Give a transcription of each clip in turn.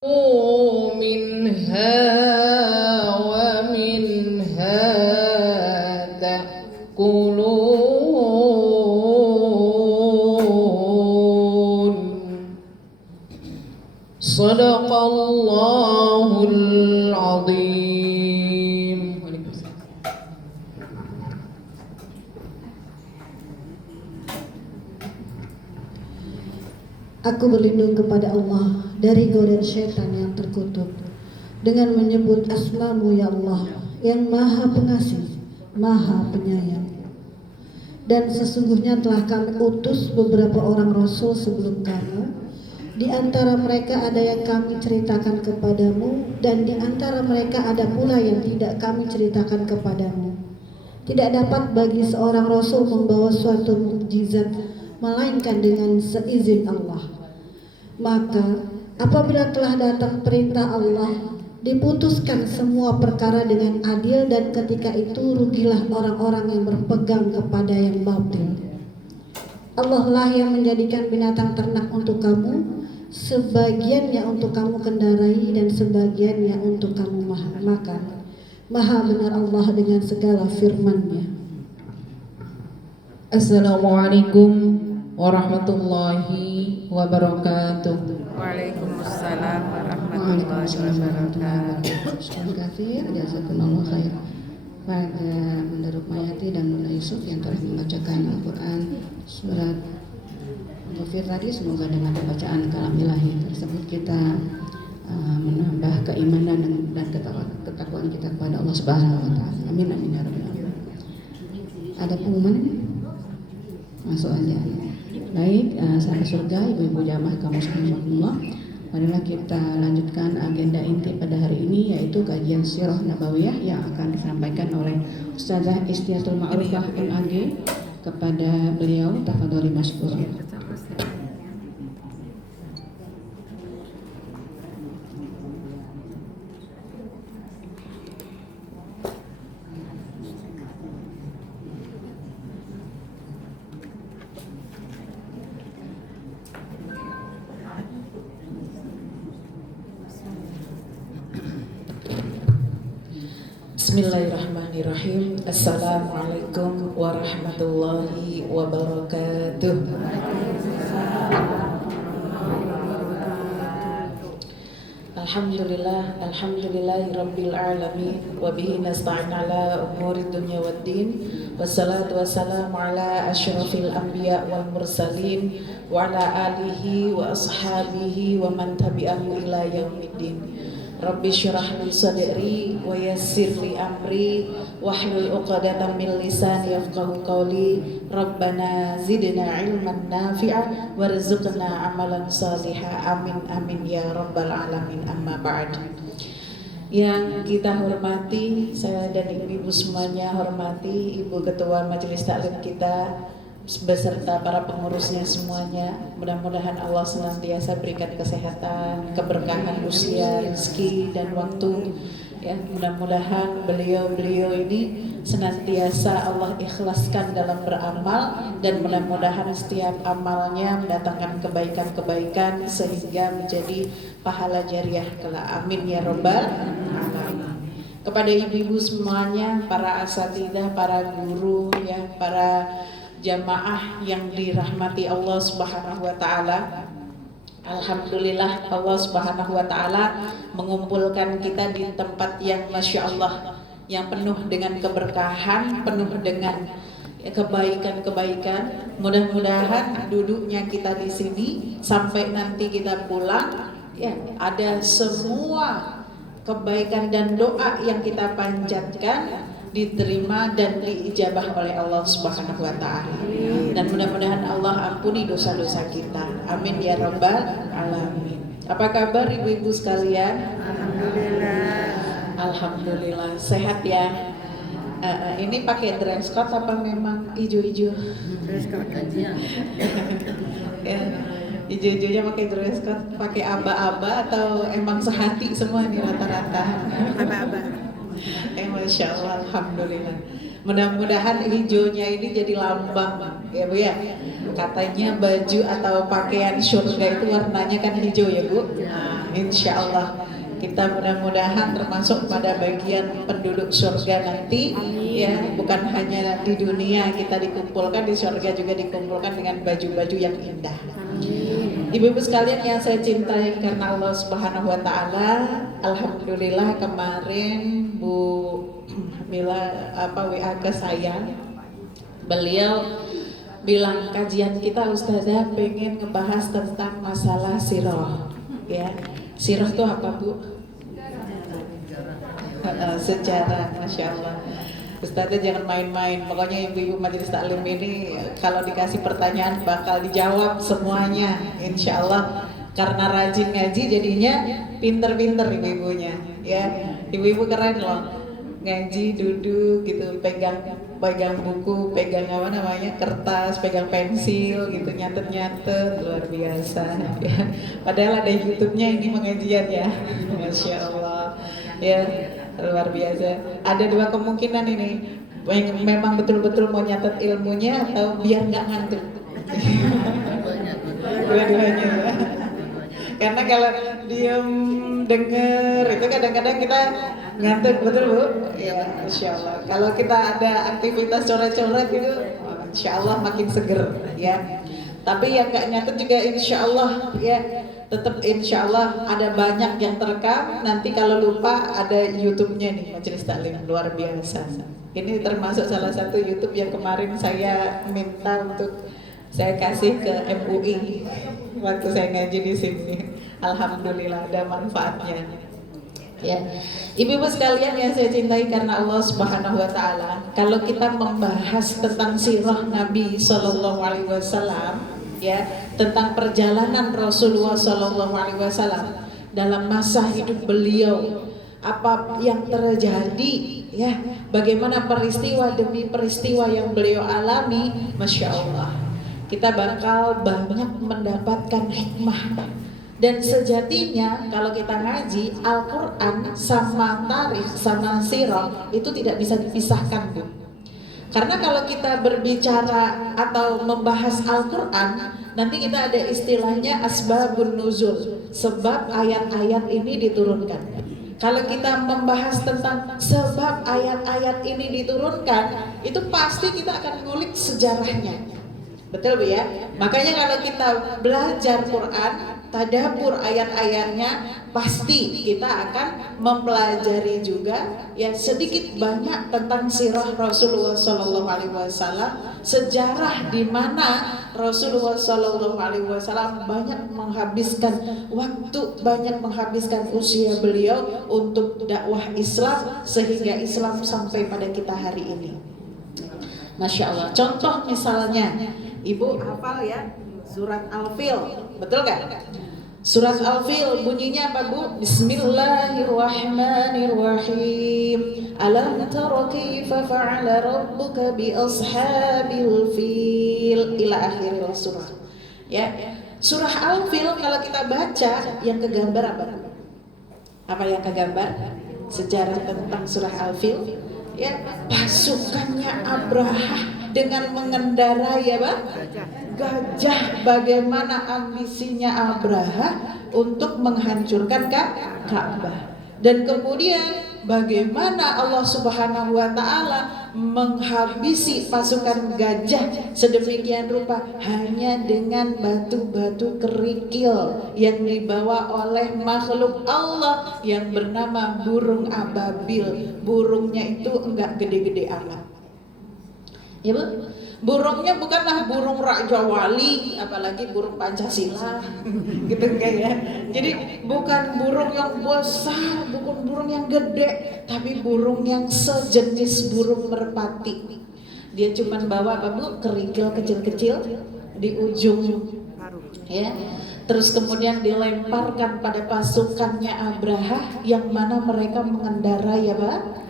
منها ومنها تأكلون صدق الله العظيم. Aku berlindung kepada Allah dari godaan syaitan yang terkutuk dengan menyebut asma-Mu ya Allah yang maha pengasih, maha penyayang. Dan sesungguhnya telah kami utus beberapa orang rasul sebelum kamu. Di antara mereka ada yang kami ceritakan kepadamu, dan di antara mereka ada pula yang tidak kami ceritakan kepadamu. Tidak dapat bagi seorang rasul membawa suatu mukjizat melainkan dengan seizin Allah. Maka apabila telah datang perintah Allah, diputuskan semua perkara dengan adil, dan ketika itu rugilah orang-orang yang berpegang kepada yang batil. Allah lah yang menjadikan binatang ternak untuk kamu, sebagiannya untuk kamu kendarai dan sebagiannya untuk kamu makan. Maha benar Allah dengan segala firman-Nya. Assalamualaikum warahmatullahi wabarakatuh. Waalaikumsalam warahmatullahi wabarakatuh. Terima kasih. Jazakumullah khair pada Bunda Rukmayati dan Bunda Yusuf yang telah membacakan Al-Quran surat Ghafir tadi. Semoga dengan bacaan kalam ilahi tersebut kita menambah keimanan dan ketakwaan kita kepada Allah Subhanahu wa taala. Amin amin ya rabbal alamin. Ada pengumuman? Masuk aja. Baik, sahabat surga, ibu-ibu jamaah kaum muslimin, marilah kita lanjutkan agenda inti pada hari ini, yaitu kajian sirah nabawiyah yang akan disampaikan oleh Ustazah Istiatul Ma'rufah MAG. Kepada beliau tafadholi masykur. Bismillahirrahmanirrahim. Assalamualaikum warahmatullahi wabarakatuh. Alhamdulillahirabbil alamin wa bihi nasta'in ala umuri dunya waddin. Wassalatu wassalamu ala asyrafil anbiya wal mursalin wa ala alihi wa ashabihi wa man tabi'ahu ila yaumiddin. Rabbi syrah li sadri wa yassir li amri wahlul 'uqdatam min lisani yafqahu qawli. Rabbana zidna ilman nafi'a warzuqna amalan salihah. Amin amin ya rabbal alamin. Amma ba'd. Yang kita hormati, saya dan ibu-ibu semuanya hormati Ibu Ketua Majelis Taklim kita beserta para pengurusnya semuanya. Mudah-mudahan Allah senantiasa berikan kesehatan, keberkahan usia, rezeki dan waktu. Ya, mudah-mudahan beliau ini senantiasa Allah ikhlaskan dalam beramal, dan mudah-mudahan setiap amalnya mendatangkan kebaikan-kebaikan sehingga menjadi pahala jariah kelak. Amin ya rabbal alamin. Kepada ibu-ibu semuanya, para asatidzah, para guru, ya, para jamaah yang dirahmati Allah Subhanahu wa taala. Alhamdulillah Allah Subhanahu wa taala mengumpulkan kita di tempat yang Masya Allah, yang penuh dengan keberkahan, penuh dengan kebaikan-kebaikan. Mudah-mudahan duduknya kita di sini sampai nanti kita pulang, ya, ada semua kebaikan dan doa yang kita panjatkan diterima dan diijabah oleh Allah Subhanahu wa taala. Dan mudah-mudahan Allah ampuni dosa-dosa kita. Amin ya rabbal alamin. Apa kabar ibu-ibu sekalian? Alhamdulillah. Sehat ya? Ini pakai dress code apa memang ijo-ijo? Dress code aja. Ya, ijo-ijonya pakai dress code, pakai aba-aba atau emang sehati semua nih rata-rata? Aba-aba. Masya Allah, alhamdulillah. Mudah-mudahan hijaunya ini jadi lambang ya Bu ya. Katanya baju atau pakaian surga itu warnanya kan hijau ya Bu. Nah, insya Allah kita mudah-mudahan termasuk pada bagian penduduk surga nanti ya, bukan hanya di dunia kita dikumpulkan, di surga juga dikumpulkan dengan baju-baju yang indah. Ibu-ibu sekalian yang saya cintai karena Allah Subhanahu wa taala, alhamdulillah kemarin Bu Mila WA ke saya. Beliau bilang kajian kita Ustazah pengen ngebahas tentang masalah sirah. Ya. Sirah itu apa Bu? Sejarah, Masya Allah. Ustazah jangan main-main. Pokoknya ibu-ibu majelis taklim ini kalau dikasih pertanyaan bakal dijawab semuanya, insya Allah. Karena rajin ngaji jadinya pinter-pinter ibu-ibunya. Ya, ibu-ibu keren loh. Ngaji duduk gitu, pegang buku, pegang kertas, pegang pensil gitu, nyatet luar biasa ya. Padahal ada YouTube-nya ini pengajian ya, Masya Allah ya, luar biasa. Ada dua kemungkinan ini, memang betul-betul mau nyatet ilmunya atau biar nggak ngantuk. Dua-duanya ya. Karena kalau diem denger itu kadang-kadang kita ngantuk, betul Bu? Ya, Insya Allah. Kalau kita ada aktivitas coret-coret itu, Insya Allah makin seger ya. Tapi yang nggak nyatet juga Insya Allah ya, tetap Insya Allah ada banyak yang terekam. Nanti kalau lupa ada YouTube-nya nih Majelis Taklim, luar biasa. Ini termasuk salah satu YouTube yang kemarin saya minta untuk saya kasih ke MUI waktu saya ngaji di sini. Alhamdulillah ada manfaatnya. Ya, ibu-ibu sekalian yang saya cintai karena Allah Subhanahu wa taala, kalau kita membahas tentang sirah Nabi sallallahu alaihi wasallam, ya, tentang perjalanan Rasulullah sallallahu alaihi wasallam dalam masa hidup beliau, apa yang terjadi, ya, bagaimana peristiwa demi peristiwa yang beliau alami, Masya Allah, kita bakal banyak mendapatkan hikmah. Dan sejatinya kalau kita ngaji Al-Quran sama tarikh sama sirah itu tidak bisa dipisahkan Bu. Karena kalau kita berbicara atau membahas Al-Quran, nanti kita ada istilahnya asbabun nuzul, sebab ayat-ayat ini diturunkan. Kalau kita membahas tentang sebab ayat-ayat ini diturunkan, itu pasti kita akan ngulik sejarahnya. Betul Bu ya? Makanya kalau kita belajar Quran, tadabbur ayat-ayatnya, pasti kita akan mempelajari juga ya sedikit banyak tentang sirah Rasulullah Sallallahu Alaihi Wasallam, sejarah di mana Rasulullah Sallallahu Alaihi Wasallam banyak menghabiskan waktu, banyak menghabiskan usia beliau untuk dakwah Islam sehingga Islam sampai pada kita hari ini. Masya Allah. Contoh misalnya, Ibu hafal ya surat Al-Fil, betul kan? Surat Al-Fil bunyinya apa Bu? Bismillahirrahmanirrahim. Alam tara kaifa fa'ala rabbuka bi ashabil fil, ila akhir surah. Ya, surah Al-Fil kalau kita baca yang kegambar apa? Apa yang kegambar? Sejarah tentang surah Al-Fil. Ya, pasukannya Abraha dengan mengendarai apa? Gajah. Bagaimana ambisinya Abraha untuk menghancurkan Ka'bah. Dan kemudian bagaimana Allah Subhanahu wa taala menghabisi pasukan gajah sedemikian rupa hanya dengan batu-batu kerikil yang dibawa oleh makhluk Allah yang bernama burung ababil. Burungnya itu enggak gede-gede amat. Ya Bu, burungnya bukanlah burung Raja Wali, apalagi burung Pancasila, gitu kan ya. Jadi bukan burung yang besar, bukan burung yang gede, tapi burung yang sejenis burung merpati. Dia cuma bawa apa Bu? Kerikil kecil-kecil di ujung, ya. Terus kemudian dilemparkan pada pasukannya Abraha yang mana mereka mengendarai apa?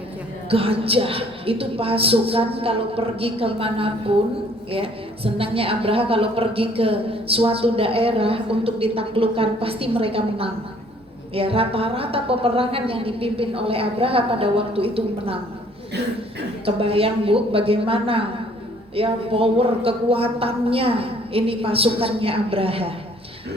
Gajah. Itu pasukan kalau pergi kemanapun ya, senangnya Abraha kalau pergi ke suatu daerah untuk ditaklukkan pasti mereka menang ya. Rata-rata peperangan yang dipimpin oleh Abraha pada waktu itu menang. Kebayang Bu bagaimana ya power kekuatannya ini pasukannya Abraha.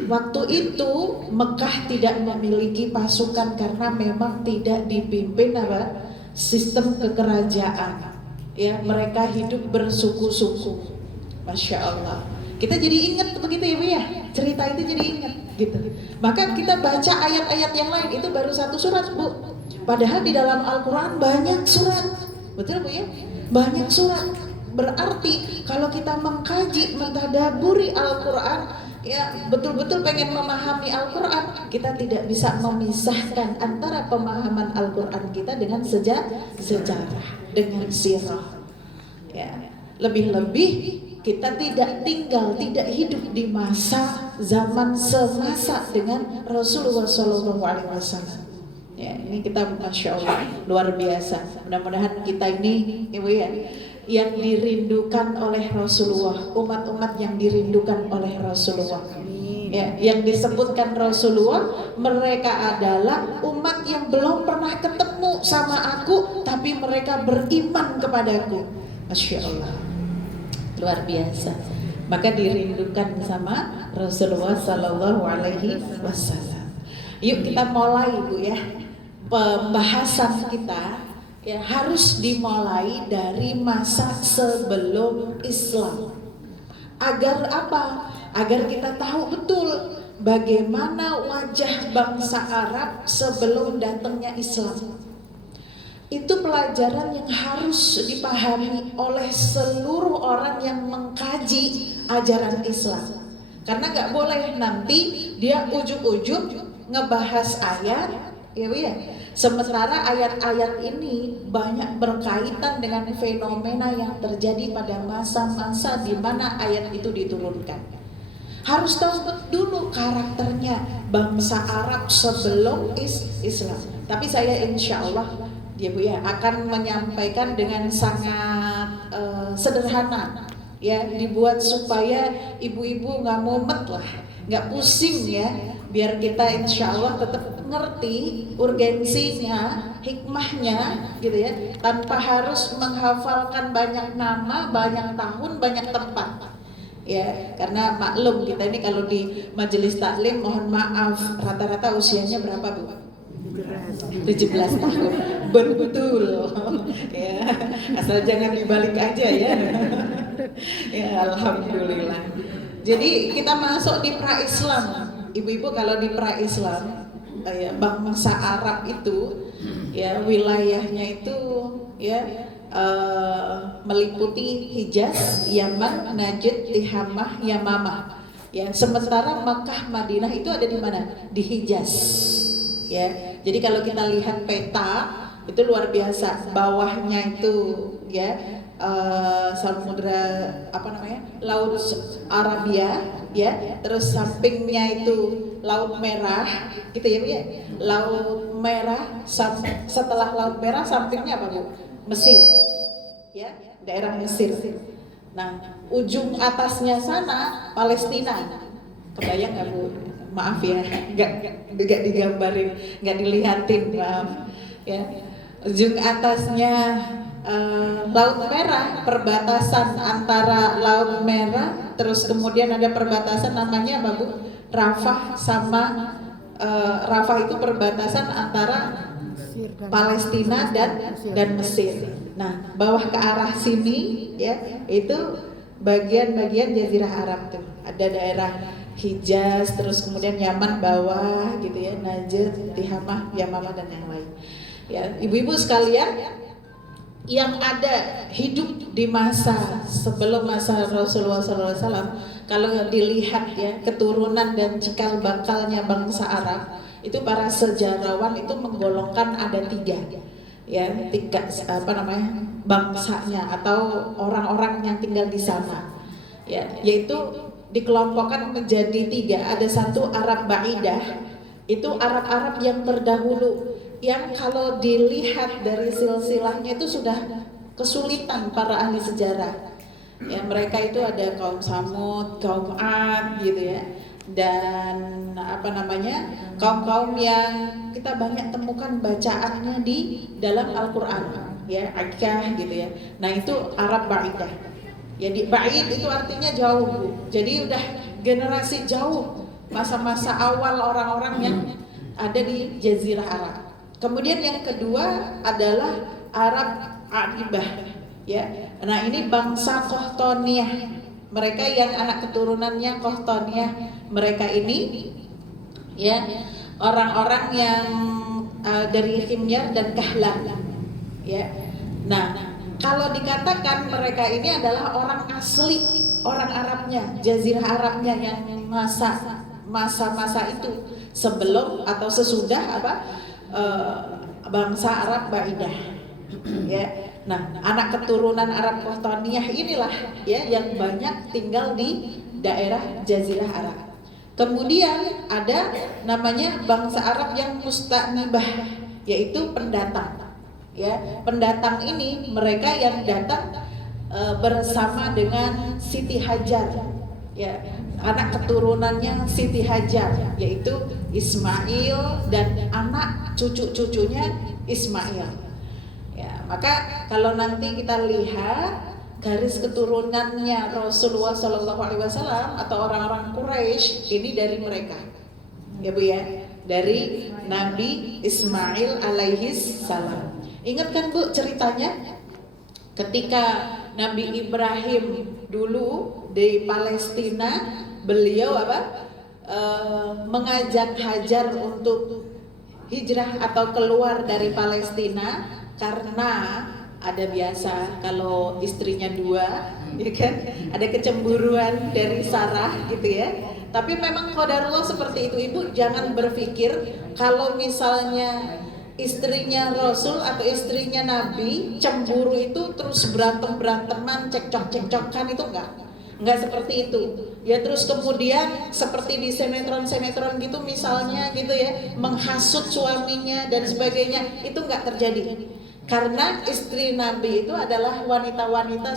Waktu itu Mekah tidak memiliki pasukan karena memang tidak dipimpin apa? Sistem kekerajaan. Ya, mereka hidup bersuku-suku. Masya Allah. Kita jadi ingat begitu ya Bu ya. Cerita itu jadi ingat gitu. Maka kita baca ayat-ayat yang lain itu baru satu surat Bu. Padahal di dalam Al-Quran banyak surat. Betul Bu ya? Banyak surat. Berarti kalau kita mengkaji, mentadaburi Al-Quran, ya betul-betul pengen memahami Al-Quran, kita tidak bisa memisahkan antara pemahaman Al-Quran kita dengan sejarah, dengan sirah. Ya, lebih-lebih kita tidak hidup di masa zaman semasa dengan Rasulullah SAW. Ya, ini kita Masya Allah luar biasa. Mudah-mudahan kita ini Ibu ya, yang dirindukan oleh Rasulullah, umat-umat yang dirindukan oleh Rasulullah. Ya, yang disebutkan Rasulullah, mereka adalah umat yang belum pernah ketemu sama aku, tapi mereka beriman kepadaku. Masya Allah, luar biasa. Maka dirindukan sama Rasulullah Sallallahu Alaihi Wasallam. Yuk kita mulai Bu ya. Pembahasan kita ya harus dimulai dari masa sebelum Islam. Agar apa? Agar kita tahu betul bagaimana wajah bangsa Arab sebelum datangnya Islam. Itu pelajaran yang harus dipahami oleh seluruh orang yang mengkaji ajaran Islam. Karena nggak boleh nanti dia ujuk-ujuk ngebahas ayat, ya Bu ya. Sementara ayat-ayat ini banyak berkaitan dengan fenomena yang terjadi pada masa-masa di mana ayat itu diturunkan. Harus tahu dulu karakternya bangsa Arab sebelum Islam. Tapi saya insya Allah ya Bu ya akan menyampaikan dengan sangat sederhana, ya dibuat supaya ibu-ibu nggak mumet lah, nggak pusing ya, biar kita insya Allah tetap ngerti urgensinya, hikmahnya gitu ya, tanpa harus menghafalkan banyak nama, banyak tahun, banyak tempat. Ya, karena maklum kita ini kalau di majelis taklim, mohon maaf, rata-rata usianya berapa Bu? 17 tahun. Betul. Ya, asal jangan dibalik aja ya. Ya, alhamdulillah. Jadi kita masuk di pra-Islam. Ibu-ibu kalau di pra-Islam ya, bangsa Arab itu ya wilayahnya itu ya meliputi Hijaz, Yaman, Najd, Tihamah, Yamamah. Ya, sementara Makkah, Madinah itu ada di mana? Di Hijaz. Ya, jadi kalau kita lihat peta itu luar biasa. Bawahnya itu ya samudra apa namanya? Laut Arabia ya, terus sampingnya itu Laut Merah gitu ya Bu ya. Laut Merah, setelah Laut Merah sampingnya apa Bu? Mesir. Ya, daerah Mesir. Nah, ujung atasnya sana Palestina. Kebayang nggak Bu? Maaf ya, nggak digambarin, nggak dilihatin, maaf. Ya, ujung atasnya Laut Merah, perbatasan antara Laut Merah, terus kemudian ada perbatasan namanya apa Bu? Rafah sama Rafah itu perbatasan antara Palestina dan Mesir. Nah, bawah ke arah sini ya itu bagian-bagian Jazirah Arab tuh. Ada daerah Hijaz, terus kemudian Yaman bawah gitu ya, Najd, Tihamah, Yamamah dan yang lain. Ya, ibu-ibu sekalian yang ada hidup di masa sebelum masa Rasulullah SAW, kalau dilihat ya keturunan dan cikal bakalnya bangsa Arab, itu para sejarawan itu menggolongkan ada tiga apa namanya bangsanya atau orang-orang yang tinggal di sana, ya, yaitu dikelompokkan menjadi tiga. Ada satu Arab Ba'idah, itu Arab-Arab yang terdahulu, yang kalau dilihat dari silsilahnya itu sudah kesulitan para ahli sejarah. Ya, mereka itu ada kaum Samud, kaum Ad gitu ya, dan apa namanya kaum-kaum yang kita banyak temukan bacaannya di dalam Al-Quran. ya, akikah gitu ya. Nah itu Arab ba'idah. Jadi ba'id itu artinya jauh, Bu. Jadi udah generasi jauh, masa-masa awal orang-orang yang ada di Jazirah Arab. Kemudian yang kedua adalah Arab Aqibah, ya. Nah ini bangsa Qahtaniyah, mereka yang anak keturunannya Qahtaniyah, mereka ini ya orang-orang yang dari Himyar dan Kahlan, ya. Nah kalau dikatakan mereka ini adalah orang asli, orang Arabnya, Jazirah Arabnya yang masa-masa itu sebelum atau sesudah bangsa Arab Ba'idah, ya. Nah, anak keturunan Arab Qahtaniyah inilah ya yang banyak tinggal di daerah Jazirah Arab. Kemudian ada namanya bangsa Arab yang musta'nibah, yaitu pendatang. Ya, pendatang ini mereka yang datang bersama dengan Siti Hajar, ya, anak keturunannya Siti Hajar, yaitu Ismail dan anak cucu-cucunya Ismail. Ya, maka kalau nanti kita lihat garis keturunannya Rasulullah SAW atau orang-orang Quraisy ini dari mereka, ya Bu ya, dari Nabi Ismail alaihis salam. Ingat kan Bu ceritanya ketika Nabi Ibrahim dulu di Palestina, beliau mengajak Hajar untuk hijrah atau keluar dari Palestina karena ada biasa kalau istrinya dua, ya kan, ada kecemburuan dari Sarah gitu ya. Tapi memang qadarullah seperti itu. Ibu jangan berpikir kalau misalnya istrinya Rasul atau istrinya Nabi cemburu itu terus beranteman, cekcok-cekcokan, itu enggak seperti itu ya. Terus kemudian seperti di sinetron gitu misalnya gitu ya, menghasut suaminya dan sebagainya, itu enggak terjadi. Karena istri Nabi itu adalah wanita-wanita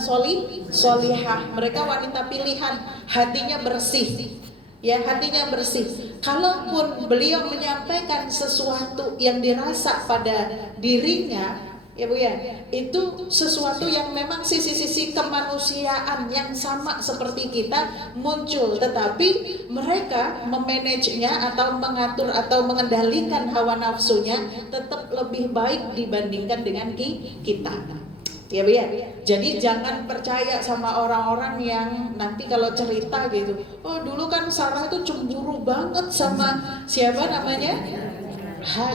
solihah, mereka wanita pilihan, hatinya bersih, ya, hatinya bersih. Kalaupun beliau menyampaikan sesuatu yang dirasa pada dirinya, ya Bu ya, itu sesuatu yang memang sisi-sisi kemanusiaan yang sama seperti kita muncul, tetapi mereka memanagenya atau mengatur atau mengendalikan hawa nafsunya tetap lebih baik dibandingkan dengan kita. Ya Bu ya. Jadi jangan percaya sama orang-orang yang nanti kalau cerita gitu, oh dulu kan Sarah itu cemburu banget sama siapa namanya,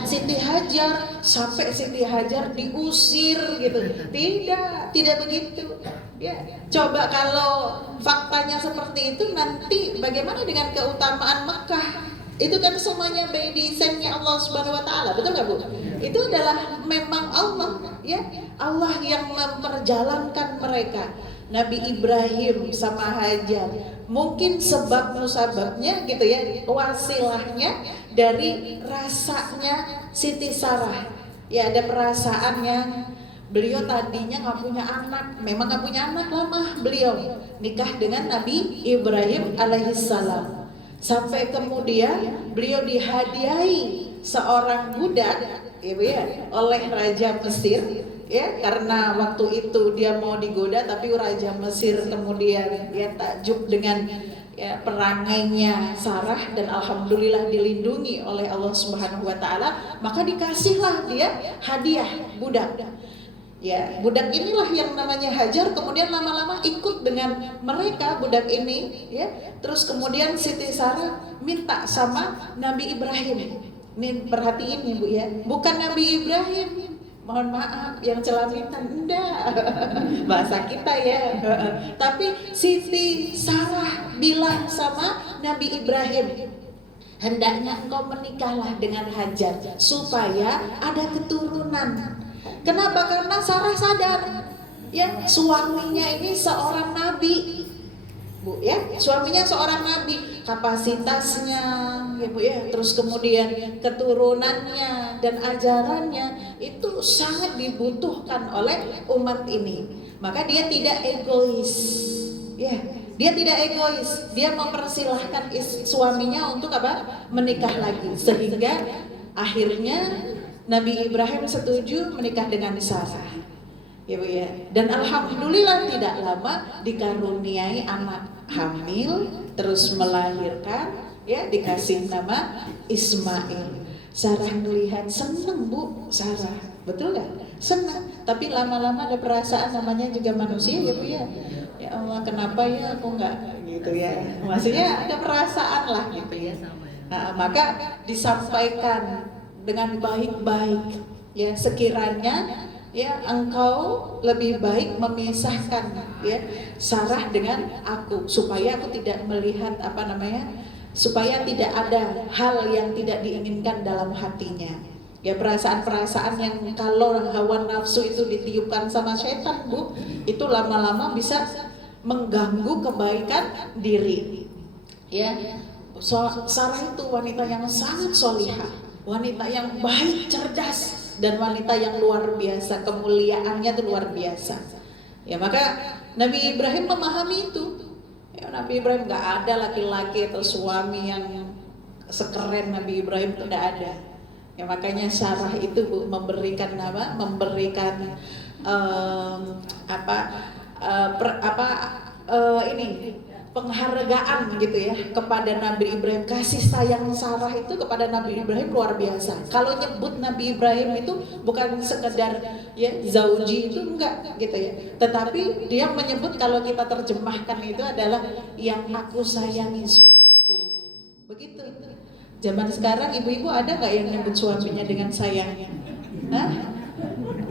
Siti Hajar, sampai Siti Hajar diusir gitu. Tidak begitu. Ya, coba kalau faktanya seperti itu, nanti bagaimana dengan keutamaan Mekah? Itu kan semuanya by desainnya Allah Subhanahu wa taala, betul nggak Bu? Itu adalah memang Allah, ya. Allah yang memperjalankan mereka. Nabi Ibrahim sama Hajar, mungkin sebab musababnya gitu ya, wasilahnya dari rasanya Siti Sarah. Ya, ada perasaannya. Beliau tadinya nggak punya anak, memang nggak punya anak lama. Beliau nikah dengan Nabi Ibrahim alaihissalam. Sampai kemudian beliau dihadiahi seorang budak, ya, oleh Raja Mesir, ya, karena waktu itu dia mau digoda, tapi Raja Mesir kemudian ya takjub dengan ya perangainya Sarah, dan alhamdulillah dilindungi oleh Allah Subhanahu wa taala, maka dikasihlah dia hadiah budak. Ya, budak inilah yang namanya Hajar, kemudian lama-lama ikut dengan mereka budak ini, ya. Terus kemudian Siti Sarah minta sama Nabi Ibrahim. Nih perhatiin nih Bu ya, bukan Nabi Ibrahim, mohon maaf yang celamitan, enggak, bahasa kita ya. Tapi Siti Sarah bilang sama Nabi Ibrahim, hendaknya engkau menikahlah dengan Hajar supaya ada keturunan. Kenapa? Karena Sarah sadar ya suaminya ini seorang nabi, Bu ya, suaminya seorang nabi, kapasitasnya ya Bu ya, terus kemudian keturunannya dan ajarannya itu sangat dibutuhkan oleh umat ini. Maka dia tidak egois, ya, dia tidak egois, dia mempersilahkan suaminya untuk menikah lagi, sehingga akhirnya Nabi Ibrahim setuju menikah dengan Sarah. ya Bu ya. Dan alhamdulillah tidak lama dikaruniai anak hamil, terus melahirkan, ya dikasih nama Ismail. Sarah melihat seneng Bu, Sarah, betul nggak? Senang. Tapi lama-lama ada perasaan, namanya juga manusia ya Bu ya. Ya Allah, kenapa ya aku nggak gitu ya? Maksudnya ada perasaan lah gitu ya. Nah, maka disampaikan dengan baik-baik ya, sekiranya ya engkau lebih baik memisahkan ya Sarah dengan aku, supaya aku tidak melihat supaya tidak ada hal yang tidak diinginkan dalam hatinya. Ya perasaan-perasaan yang kalau hawa nafsu itu ditiupkan sama setan Bu, itu lama-lama bisa mengganggu kebaikan diri. Ya, Sarah itu wanita yang sangat solihah, wanita yang baik, cerdas, dan wanita yang luar biasa, kemuliaannya itu luar biasa. Ya maka Nabi Ibrahim memahami itu. Ya, Nabi Ibrahim nggak ada laki-laki atau suami yang sekeren Nabi Ibrahim, itu tidak ada. Ya makanya Sarah itu Bu, memberikan penghargaan gitu ya kepada Nabi Ibrahim. Kasih sayang Sarah itu kepada Nabi Ibrahim luar biasa. Kalau nyebut Nabi Ibrahim itu bukan sekedar ya zauji, itu enggak gitu ya, tetapi dia menyebut, kalau kita terjemahkan itu adalah yang aku sayangi suamiku. Begitu. Zaman sekarang ibu-ibu ada nggak yang nyebut suaminya dengan sayangnya? Hah?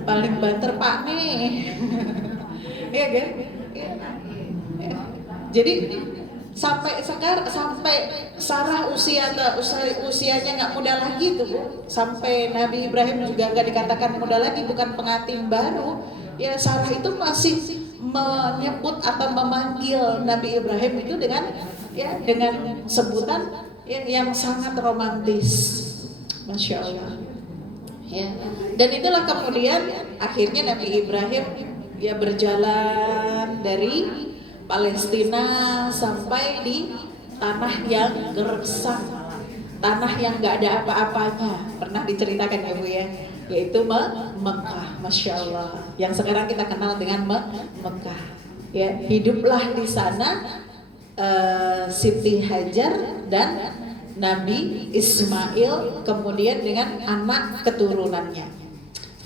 Paling banter Pak nih. Iya kan? Ya. Jadi sampai Sarah usianya nggak muda lagi tuh Bu. Sampai Nabi Ibrahim juga nggak dikatakan muda lagi, bukan pengantin baru. Ya Sarah itu masih menyebut atau memanggil Nabi Ibrahim itu dengan sebutan yang sangat romantis. Masya Allah. Ya. Dan itulah kemudian akhirnya Nabi Ibrahim ya berjalan dari Palestina sampai di tanah yang gersang, tanah yang nggak ada apa-apanya. Pernah diceritakan ya Bu ya, yaitu Mekah, Masya Allah, yang sekarang kita kenal dengan Mekah. Ya, hiduplah di sana Siti Hajar dan Nabi Ismail, kemudian dengan anak keturunannya.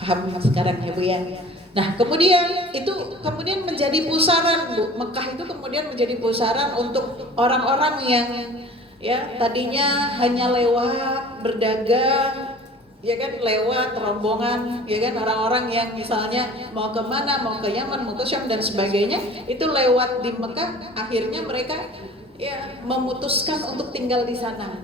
Paham sekarang ya Bu ya? Nah kemudian menjadi pusaran Bu, Mekah itu kemudian menjadi pusaran untuk orang-orang yang ya tadinya hanya lewat berdagang, ya kan, lewat rombongan, ya kan, orang-orang yang misalnya mau ke mana, mau ke Yaman, mau ke Syam dan sebagainya, itu lewat di Mekah, akhirnya mereka ya memutuskan untuk tinggal di sana.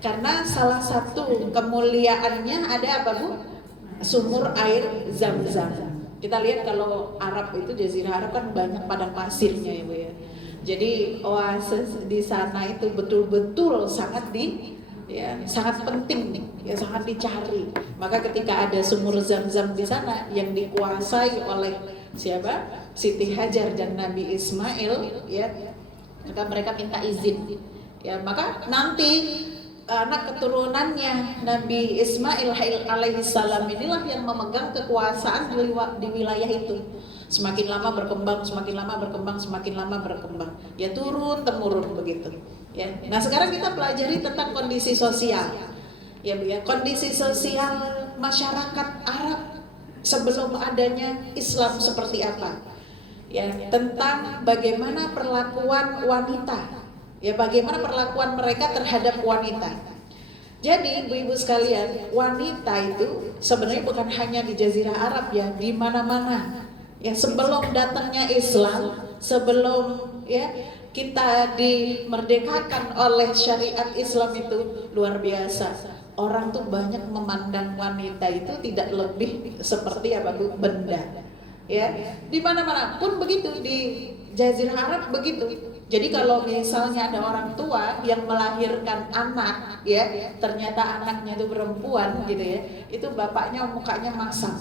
Karena salah satu kemuliaannya ada apa Bu? Sumur air Zam-Zam. Kita lihat kalau Arab itu, Jazirah Arab kan banyak padang pasirnya ya Bu ya. Jadi oasis di sana itu betul-betul sangat penting ya, sangat dicari. Maka ketika ada sumur Zam-Zam di sana yang dikuasai oleh siapa? Siti Hajar dan Nabi Ismail ya, maka mereka minta izin. Ya, maka nanti anak keturunannya Nabi Ismail alaihissalam inilah yang memegang kekuasaan di wilayah itu. Semakin lama berkembang, ya turun temurun begitu. Ya. Nah sekarang kita pelajari tentang kondisi sosial, ya Bu ya, kondisi sosial masyarakat Arab sebelum adanya Islam seperti apa? Ya, tentang bagaimana perlakuan wanita. Ya, bagaimana perlakuan mereka terhadap wanita. Jadi ibu-ibu sekalian, wanita itu sebenarnya bukan hanya di Jazirah Arab ya, di mana-mana. Ya, sebelum datangnya Islam, sebelum ya kita dimerdekakan oleh syariat Islam itu luar biasa. Orang tuh banyak memandang wanita itu tidak lebih seperti apa Bu, benda. Ya, di mana-mana pun begitu, di Jazirah Arab begitu. Jadi kalau misalnya ada orang tua yang melahirkan anak, ya ternyata anaknya itu perempuan gitu ya, itu bapaknya mukanya masam.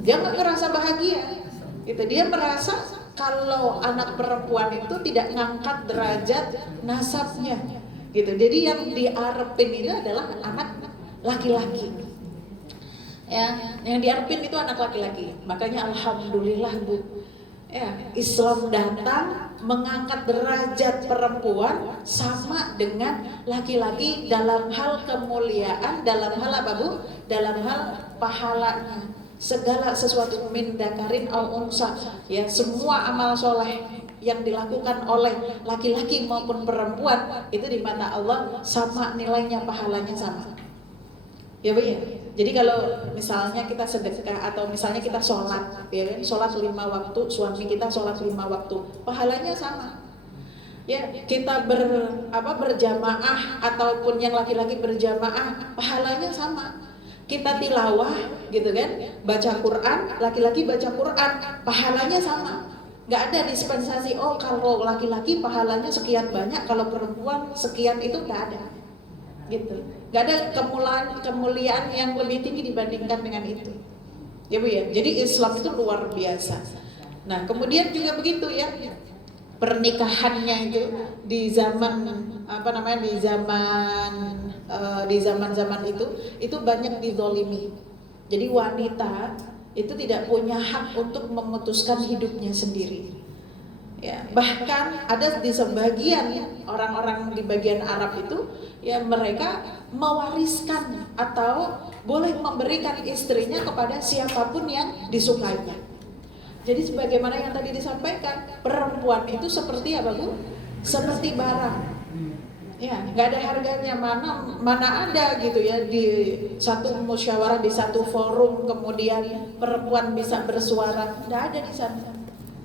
Dia nggak ngerasa bahagia, gitu. Dia merasa kalau anak perempuan itu tidak ngangkat derajat nasabnya, gitu. Jadi yang diarepin itu adalah anak laki-laki. Ya, yang diarepin itu anak laki-laki. Makanya alhamdulillah Bu, ya, Islam datang mengangkat derajat perempuan sama dengan laki-laki dalam hal kemuliaan, dalam hal apa Bu? Dalam hal pahalanya. Segala sesuatu min dakarin au unsa, ya, semua amal soleh yang dilakukan oleh laki-laki maupun perempuan itu di mata Allah sama nilainya, pahalanya sama. Ya Bu ya. Jadi kalau misalnya kita sedekah atau misalnya kita sholat, ya kan, sholat 5 waktu, suami kita sholat 5 waktu, pahalanya sama. Ya, kita berjamaah ataupun yang laki-laki berjamaah, pahalanya sama. Kita tilawah, gitu kan, baca Quran, laki-laki baca Quran, pahalanya sama. Nggak ada dispensasi. Oh, kalau laki-laki pahalanya sekian banyak, kalau perempuan sekian, itu nggak ada. Gitu. Gak ada kemuliaan yang lebih tinggi dibandingkan dengan itu. Ya Bu ya. Jadi Islam itu luar biasa. Nah, kemudian juga begitu ya. Pernikahannya itu di zaman di zaman itu banyak dizolimi. Jadi wanita itu tidak punya hak untuk memutuskan hidupnya sendiri. Ya, bahkan ada di sebagian orang-orang di bagian Arab itu, ya, mereka mewariskan atau boleh memberikan istrinya kepada siapapun yang disukainya. Jadi sebagaimana yang tadi disampaikan, perempuan itu seperti apa Bu? Seperti barang. Ya, nggak ada harganya, mana ada gitu ya di satu musyawarah, di satu forum kemudian perempuan bisa bersuara, nggak ada di sana.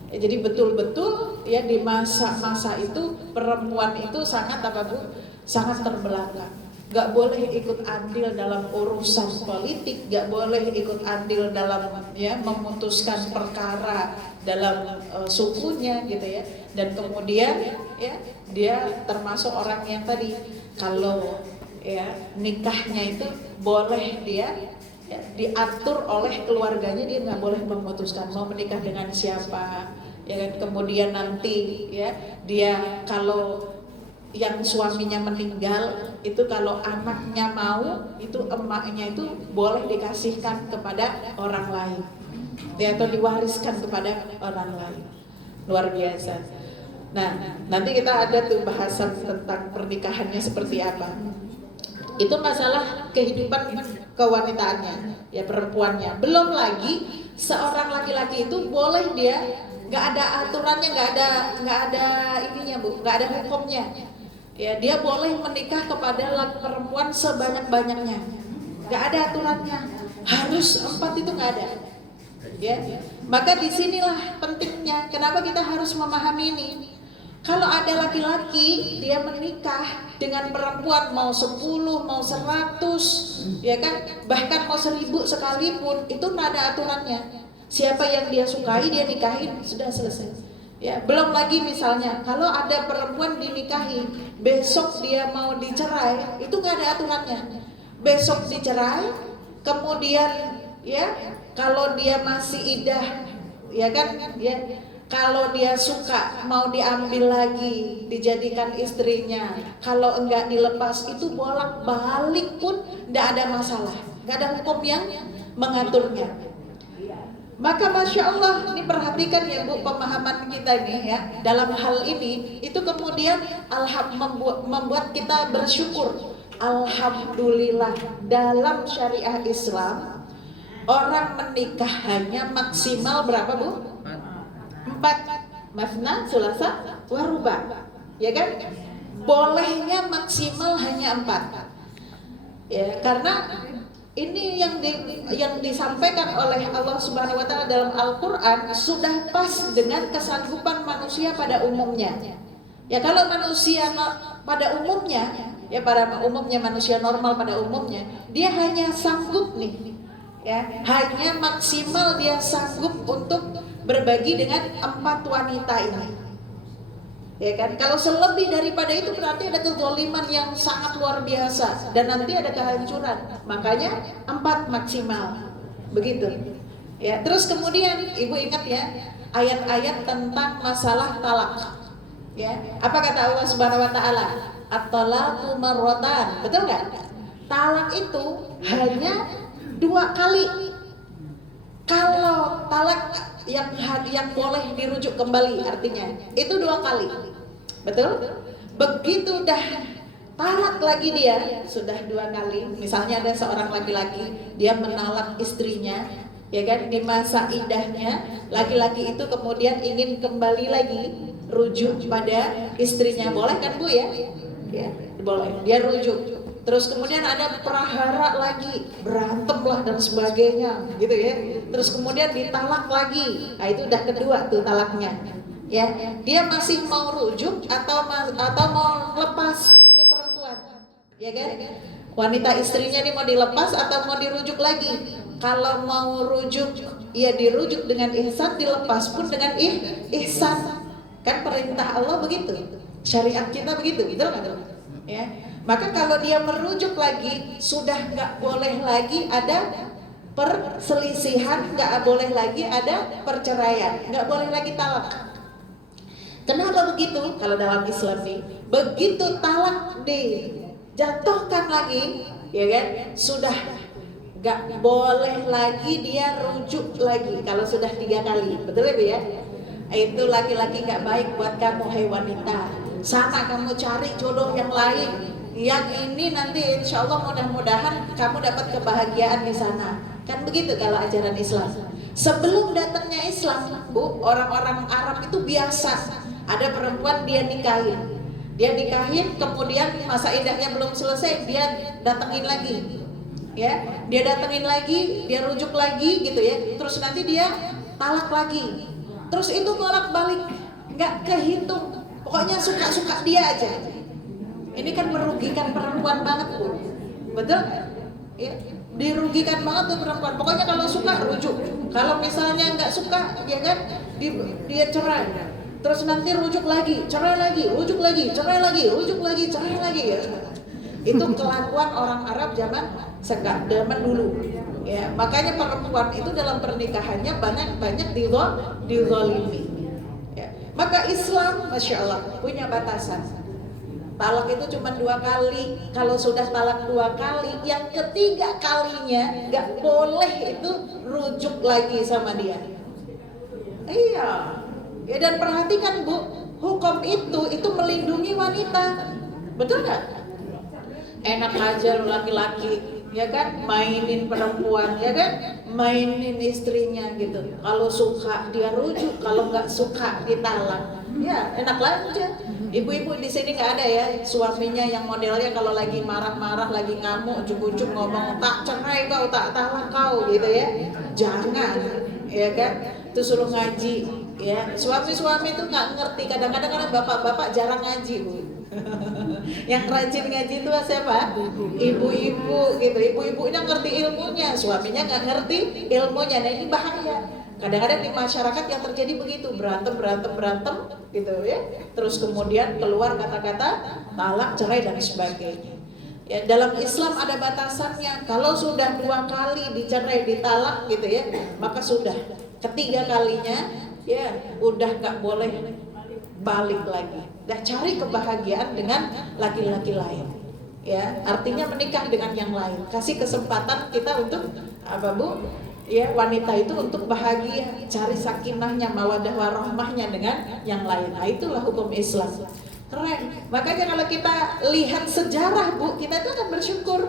Ya, jadi betul-betul ya di masa-masa itu perempuan itu sangat apa Bu? Sangat terbelakang. Gak boleh ikut andil dalam urusan politik, gak boleh ikut andil dalam ya memutuskan perkara dalam sukunya gitu ya. Dan kemudian ya dia termasuk orang yang tadi kalau ya nikahnya itu boleh dia ya, diatur oleh keluarganya, dia nggak boleh memutuskan mau menikah dengan siapa, ya kan. Kemudian nanti ya dia kalau yang suaminya meninggal itu kalau anaknya mau itu emaknya itu boleh dikasihkan kepada orang lain ya, atau diwariskan kepada orang lain. Luar biasa. Nah, nanti kita ada tuh bahasan tentang pernikahannya seperti apa. Itu masalah kehidupan kewanitaannya, ya, perempuannya. Belum lagi seorang laki-laki itu boleh dia nggak ada aturannya, nggak ada ininya Bu, nggak ada hukumnya. Ya, dia boleh menikah kepada perempuan sebanyak-banyaknya, nggak ada aturannya. Harus 4 itu nggak ada. Ya, maka disinilah pentingnya. Kenapa kita harus memahami ini? Kalau ada laki-laki dia menikah dengan perempuan mau 10, mau 100, ya kan, bahkan mau 1000 sekalipun, itu nggak ada aturannya. Siapa yang dia sukai dia nikahin, sudah selesai. Ya, belum lagi misalnya kalau ada perempuan dinikahi, besok dia mau dicerai, itu nggak ada aturannya. Besok dicerai, kemudian ya kalau dia masih iddah, ya kan, ya kalau dia suka mau diambil lagi dijadikan istrinya, kalau enggak dilepas, itu bolak-balik pun enggak ada masalah, enggak ada hukum yang mengaturnya. Maka Masya Allah, ini perhatikan ya Bu, pemahaman kita ini ya dalam hal ini itu kemudian membuat kita bersyukur. Alhamdulillah, dalam syariah Islam orang menikah hanya maksimal berapa Bu? 4, masna, sulasa, waruba, ya kan? Bolehnya maksimal hanya 4. Ya, karena ini yang disampaikan oleh Allah Subhanahu wa taala dalam Al-Qur'an sudah pas dengan kesanggupan manusia pada umumnya. Ya, kalau manusia pada umumnya, ya pada umumnya manusia normal pada umumnya, dia hanya sanggup nih. Ya, hanya maksimal dia sanggup untuk berbagi dengan 4 wanita ini. Ya kan, kalau selebih daripada itu berarti ada kezaliman yang sangat luar biasa dan nanti ada kehancuran. Makanya 4 maksimal. Begitu. Ya, terus kemudian Ibu ingat ya ayat-ayat tentang masalah talak. Ya, apa kata Allah Subhanahu wa taala? At-talaqu marratan. Betul enggak? talak itu hanya 2 kali. Kalau talak yang boleh dirujuk kembali artinya itu 2 kali, betul? Begitu dah talak lagi dia sudah 2 kali. Misalnya ada seorang laki-laki dia menalak istrinya, ya kan, di masa idahnya, laki-laki itu kemudian ingin kembali lagi rujuk pada istrinya, boleh kan Bu ya? Ya, boleh. Dia rujuk. Terus kemudian ada prahara lagi, berantem lah dan sebagainya, gitu ya. Terus kemudian ditalak lagi. Nah, itu udah kedua tuh talaknya. Ya, dia masih mau rujuk atau mau lepas ini perempuan, ya kan? Wanita istrinya ini mau dilepas atau mau dirujuk lagi? Kalau mau rujuk, ya dirujuk dengan ihsan, dilepas pun dengan ihsan. Kan perintah Allah begitu, syariat kita begitu, betul kan? Ya. Maka kalau dia merujuk lagi, sudah nggak boleh lagi ada perselisihan, nggak boleh lagi ada perceraian, nggak boleh lagi talak. Kenapa begitu? Kalau dalam Islam nih, begitu talak dijatuhkan lagi, ya kan, sudah nggak boleh lagi dia rujuk lagi. Kalau sudah 3 kali, betul ya? Itu laki-laki nggak baik buat kamu, hai wanita. Sana kamu cari jodoh yang lain. Yang ini nanti insya Allah mudah-mudahan kamu dapat kebahagiaan di sana. Kan begitu kalau ajaran Islam. Sebelum datangnya Islam, Bu, orang-orang Arab itu biasa. Ada perempuan dia nikahin, kemudian masa idahnya belum selesai, dia datengin lagi. Ya, dia datengin lagi, dia rujuk lagi gitu ya. Terus nanti dia talak lagi. Terus itu bolak-balik, nggak kehitung. Pokoknya suka-suka dia aja. Ini kan merugikan perempuan banget, Bu. Betul? Ya, dirugikan banget tuh perempuan. Pokoknya kalau suka rujuk. Kalau misalnya nggak suka, ya kan, dia cerai. Terus nanti rujuk lagi, cerai lagi, rujuk lagi, cerai lagi, rujuk lagi, cerai lagi. Ya. Itu kelakuan orang Arab zaman dulu. Ya, makanya perempuan itu dalam pernikahannya banyak dizalimi. Ya. Maka Islam, masya Allah, punya batasan. Talak itu cuma 2 kali. Kalau sudah talak 2 kali, yang ketiga kalinya nggak boleh itu rujuk lagi sama dia. Iya. Ya, dan perhatikan Bu, hukum itu melindungi wanita, betul nggak? Enak aja lu laki-laki, ya kan, mainin perempuan, ya kan, mainin istrinya gitu. Kalau suka dia rujuk, kalau nggak suka ditalak. Ya, enak aja. Ibu-ibu di sini nggak ada ya suaminya yang modelnya kalau lagi marah-marah, lagi ngamuk, ujuk-ujuk ngomong tak cerai kau, tak talak kau gitu ya. Jangan, ya kan? Itu suruh ngaji, ya. Suami-suami itu nggak ngerti. Kadang-kadang kan bapak-bapak jarang ngaji, Bu. Yang rajin ngaji itu siapa? Ibu-ibu gitu. Ibu-ibunya ngerti ilmunya, suaminya nggak ngerti ilmunya. Nah, ini bahaya. Kadang-kadang di masyarakat yang terjadi begitu, berantem gitu ya. Terus kemudian keluar kata-kata talak, cerai dan sebagainya. Ya, dalam Islam ada batasannya. Kalau sudah 2 kali dicerai, ditalak gitu ya, maka sudah ketiga kalinya ya udah nggak boleh balik lagi. Dah cari kebahagiaan dengan laki-laki lain. Ya, artinya menikah dengan yang lain. Kasih kesempatan kita untuk apa, Bu? Ya, wanita itu untuk bahagia, cari sakinahnya, mawaddah warahmahnya dengan yang lain. Nah, itulah hukum Islam. Keren. Makanya kalau kita lihat sejarah, Bu, kita itu akan bersyukur.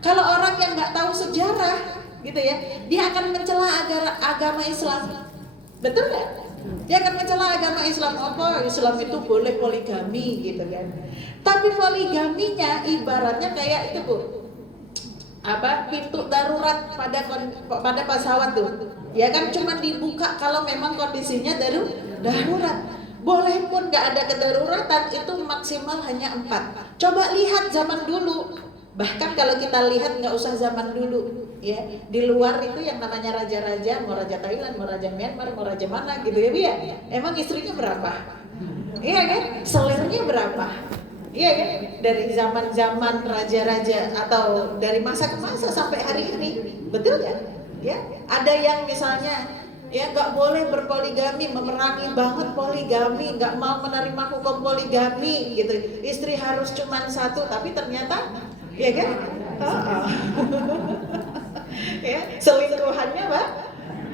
Kalau orang yang nggak tahu sejarah, gitu ya, dia akan mencela agama Islam. Betul nggak? Dia akan mencela agama Islam. Apa? Islam itu boleh poligami, gitu kan. Tapi poligaminya ibaratnya kayak itu, Bu. Apa, pintu darurat pada pesawat tuh, ya kan, cuma dibuka kalau memang kondisinya darurat. Boleh pun nggak ada kedaruratan, itu maksimal hanya 4. Coba lihat zaman dulu, bahkan kalau kita lihat nggak usah zaman dulu, ya, di luar itu yang namanya raja-raja, mau raja Thailand, mau raja Myanmar, mau raja mana gitu ya, emang istrinya berapa? Iya kan, selirnya berapa? Iya kan, dari zaman-zaman raja-raja atau dari masa ke masa sampai hari ini, betul kan? Ya, ada yang misalnya ya nggak boleh berpoligami, memerangi banget poligami, nggak mau menerima hukum poligami gitu. Istri harus cuma 1, tapi ternyata, ya kan? Ya, selingkuhannya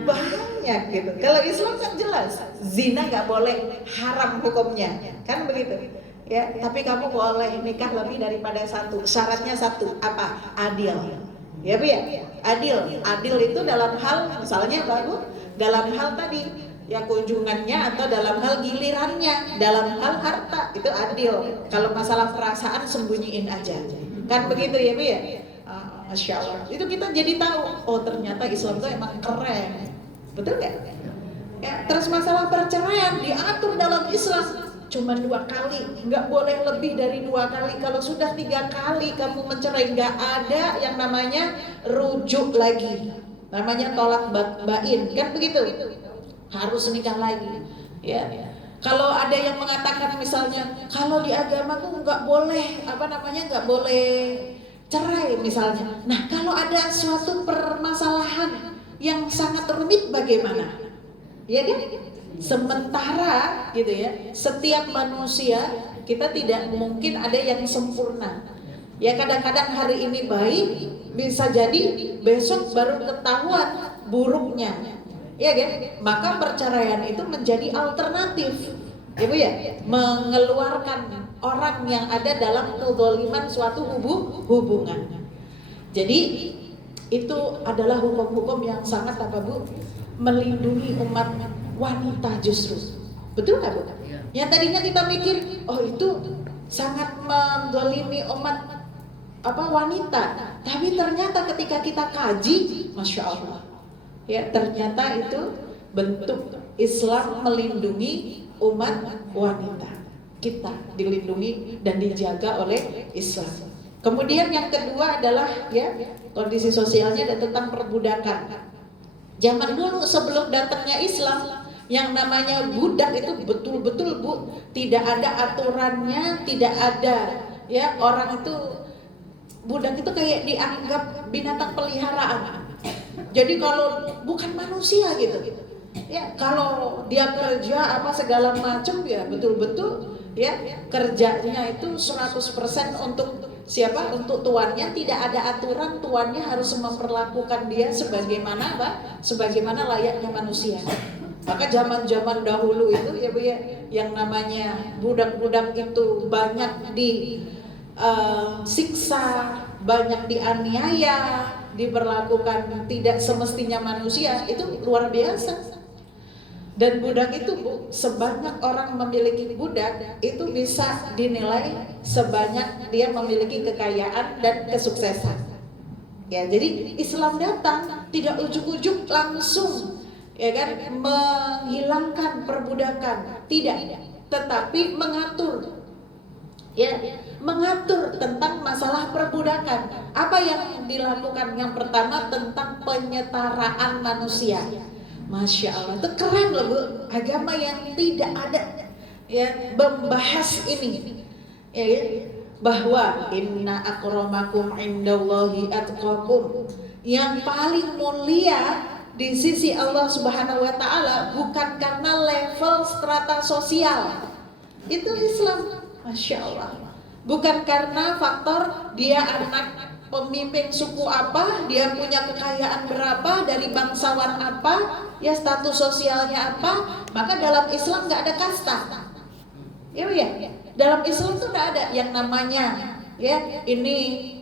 banyak gitu. Kalau Islam kan jelas, zina nggak boleh, haram hukumnya, kan begitu. Ya, tapi kamu boleh nikah lebih daripada satu. Syaratnya satu, apa? Adil. Ya, Bu ya? Adil. Adil itu dalam hal misalnya bagus, dalam hal tadi ya kunjungannya atau dalam hal gilirannya, dalam hal harta itu adil. Kalau masalah perasaan sembunyiin aja. Kan begitu ya, Bu ya? Masya Allah. Itu kita jadi tahu, oh ternyata Islam itu emang keren. Betul nggak? Ya, terus masalah perceraian diatur dalam Islam cuma 2 kali, nggak boleh lebih dari 2 kali. Kalau sudah 3 kali kamu mencerai, nggak ada yang namanya rujuk lagi, namanya tolak bain, kan begitu? Harus nikah lagi. Ya. Kalau ada yang mengatakan misalnya, kalau di agamaku nggak boleh, nggak boleh cerai misalnya. Nah, kalau ada suatu permasalahan yang sangat rumit bagaimana? Ya kan? Sementara gitu ya, setiap manusia kita tidak mungkin ada yang sempurna. Ya kadang-kadang hari ini baik, bisa jadi besok baru ketahuan buruknya. Ya kan? Maka perceraian itu menjadi alternatif. Ya Bu ya, mengeluarkan orang yang ada dalam kezaliman suatu hubungan. Jadi itu adalah hukum-hukum yang sangat Bu? Melindungi umat wanita justru. Betul nggak Bu? Yang tadinya kita mikir, oh itu sangat menzalimi umat wanita. Tapi ternyata ketika kita kaji, Masya Allah, ya ternyata itu bentuk Islam melindungi umat wanita. Kita dilindungi dan dijaga oleh Islam. Kemudian yang kedua adalah ya kondisi sosialnya dan tentang perbudakan. Zaman dulu sebelum datangnya Islam, yang namanya budak itu betul-betul Bu, tidak ada aturannya, tidak ada ya, orang itu budak itu kayak dianggap binatang peliharaan. Jadi kalau bukan manusia gitu. Ya, kalau dia kerja segala macam ya betul-betul ya kerjanya itu 100% untuk siapa? Untuk tuannya, tidak ada aturan, tuannya harus memperlakukan dia sebagaimana sebagaimana layaknya manusia. Maka zaman-zaman dahulu itu ya Bu ya, yang namanya budak-budak itu banyak disiksa, banyak dianiaya, diberlakukan tidak semestinya manusia, itu luar biasa. Dan budak itu Bu, sebanyak orang memiliki budak itu bisa dinilai sebanyak dia memiliki kekayaan dan kesuksesan. Ya, jadi Islam datang tidak ujuk-ujuk langsung ya kan menghilangkan perbudakan, tidak, tetapi mengatur ya, mengatur tentang masalah perbudakan. Apa yang dilakukan? Yang pertama tentang penyetaraan manusia. Masya Allah, itu keren loh Bu, agama yang tidak ada ya membahas ini ya, bahwa inna akramakum indallahi atqakum, yang paling mulia di sisi Allah Subhanahu wa taala bukan karena level strata sosial. Itu Islam, Masya Allah. Bukan karena faktor dia anak pemimpin suku apa, dia punya kekayaan berapa, dari bangsawan apa, ya status sosialnya apa. Maka dalam Islam nggak ada kasta. Ya, dalam Islam tuh nggak ada yang namanya ya ini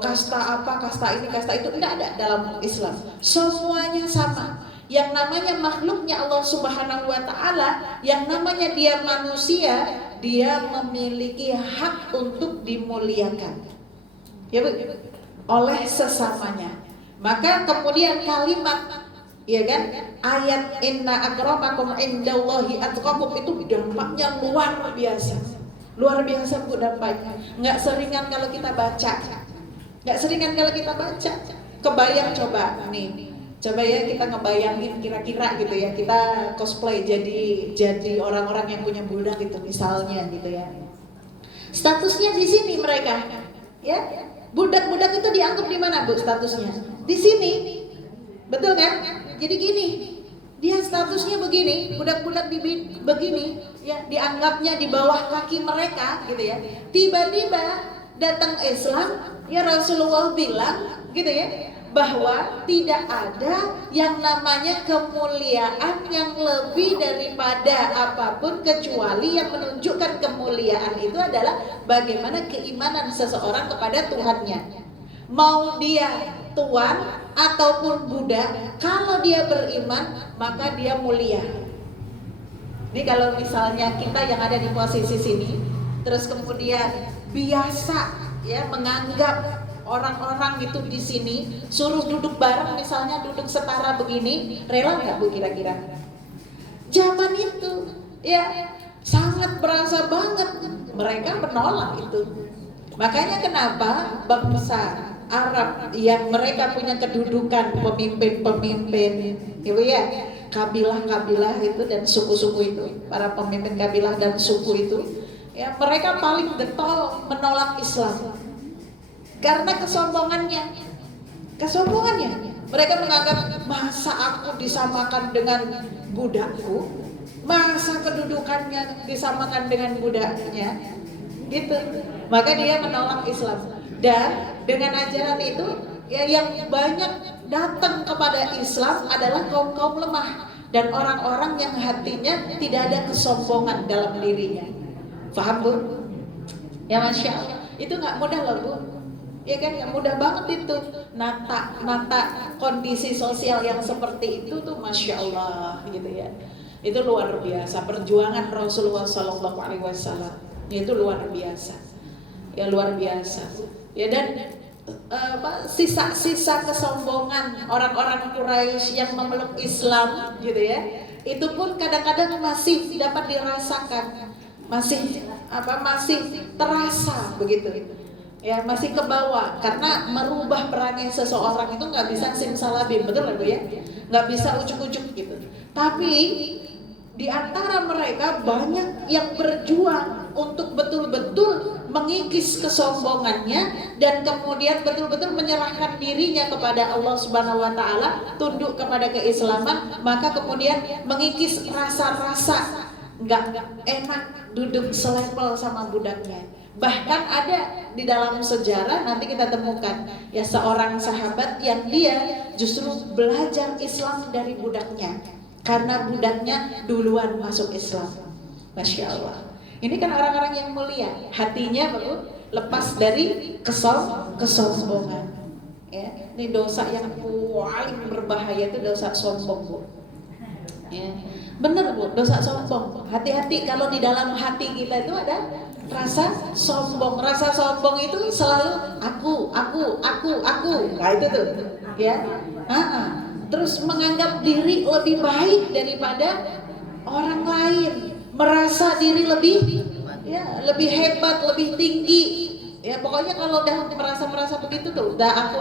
kasta apa, kasta ini, kasta itu, nggak ada dalam Islam. Semuanya sama. Yang namanya makhluknya Allah Subhanahu wa taala, yang namanya dia manusia, dia memiliki hak untuk dimuliakan. Ya Bu, oleh sesamanya. Maka kemudian kalimat ya kan, ayat inna akramakum indallahi atqakum itu dampaknya luar biasa. Luar biasa Bu dampaknya. Nggak seringan kalau kita baca. Nggak seringan kalau kita baca. Kebayang coba nih. Coba ya kita ngebayangin kira-kira gitu ya, kita cosplay jadi orang-orang yang punya budak gitu misalnya gitu ya. Statusnya di sini mereka, ya. Budak-budak itu dianggap di mana Bu statusnya? Di sini. Betul kan? Jadi gini, dia statusnya begini, budak-budak begini, ya dianggapnya di bawah kaki mereka gitu ya. Tiba-tiba datang Islam, Ya Rasulullah bilang gitu ya, bahwa tidak ada yang namanya kemuliaan yang lebih daripada apapun kecuali yang menunjukkan kemuliaan itu adalah bagaimana keimanan seseorang kepada Tuhannya. Mau dia tuan ataupun Buddha, kalau dia beriman maka dia mulia. Ini kalau misalnya kita yang ada di posisi sini, terus kemudian biasa ya menganggap orang-orang itu di sini, suruh duduk bareng misalnya duduk setara begini, rela nggak Bu kira-kira? Zaman itu ya sangat berasa banget mereka menolak itu. Makanya kenapa bangsa Arab yang mereka punya kedudukan pemimpin-pemimpin, gitu ya, kabilah-kabilah itu dan suku-suku itu, para pemimpin kabilah dan suku itu, ya mereka paling getol menolak Islam karena kesombongannya. Mereka menganggap masa aku disamakan dengan budakku, masa kedudukannya disamakan dengan budaknya, gitu. Maka dia menolak Islam. Dan dengan ajaran itu ya yang banyak datang kepada Islam adalah kaum-kaum lemah dan orang-orang yang hatinya tidak ada kesombongan dalam dirinya. Paham Bu? Ya Masya Allah. Itu nggak mudah loh Bu. Ya kan nggak mudah banget itu nata kondisi sosial yang seperti itu tuh Masya Allah gitu ya. Itu luar biasa perjuangan Rasulullah SAW. Itu luar biasa. Ya luar biasa. Ya dan sisa-sisa kesombongan orang-orang Quraisy yang memeluk Islam gitu ya, itu pun kadang-kadang masih dapat dirasakan, masih terasa begitu ya, masih ke bawah karena merubah perangai seseorang itu nggak bisa simsalabim, betul nggak Bu ya, nggak bisa ujuk-ujuk gitu. Tapi di antara mereka banyak yang berjuang untuk betul-betul mengikis kesombongannya dan kemudian betul-betul menyerahkan dirinya kepada Allah Subhanahu wa taala, tunduk kepada keislaman, maka kemudian mengikis rasa-rasa nggak enak duduk selevel sama budaknya. Bahkan ada di dalam sejarah nanti kita temukan ya seorang sahabat yang dia justru belajar Islam dari budaknya karena budaknya duluan masuk Islam. Masya Allah. Ini kan orang-orang yang mulia, hatinya lepas dari kesombongan. Ya, ini dosa yang paling berbahaya itu dosa sombong Bu. Ya, bener Bu, dosa sombong. Hati-hati kalau di dalam hati kita itu ada rasa sombong. Rasa sombong itu selalu aku. Nah itu tuh, ya. Terus menganggap diri lebih baik daripada orang lain, merasa diri lebih hebat, lebih tinggi. Ya pokoknya kalau udah merasa begitu tuh, udah aku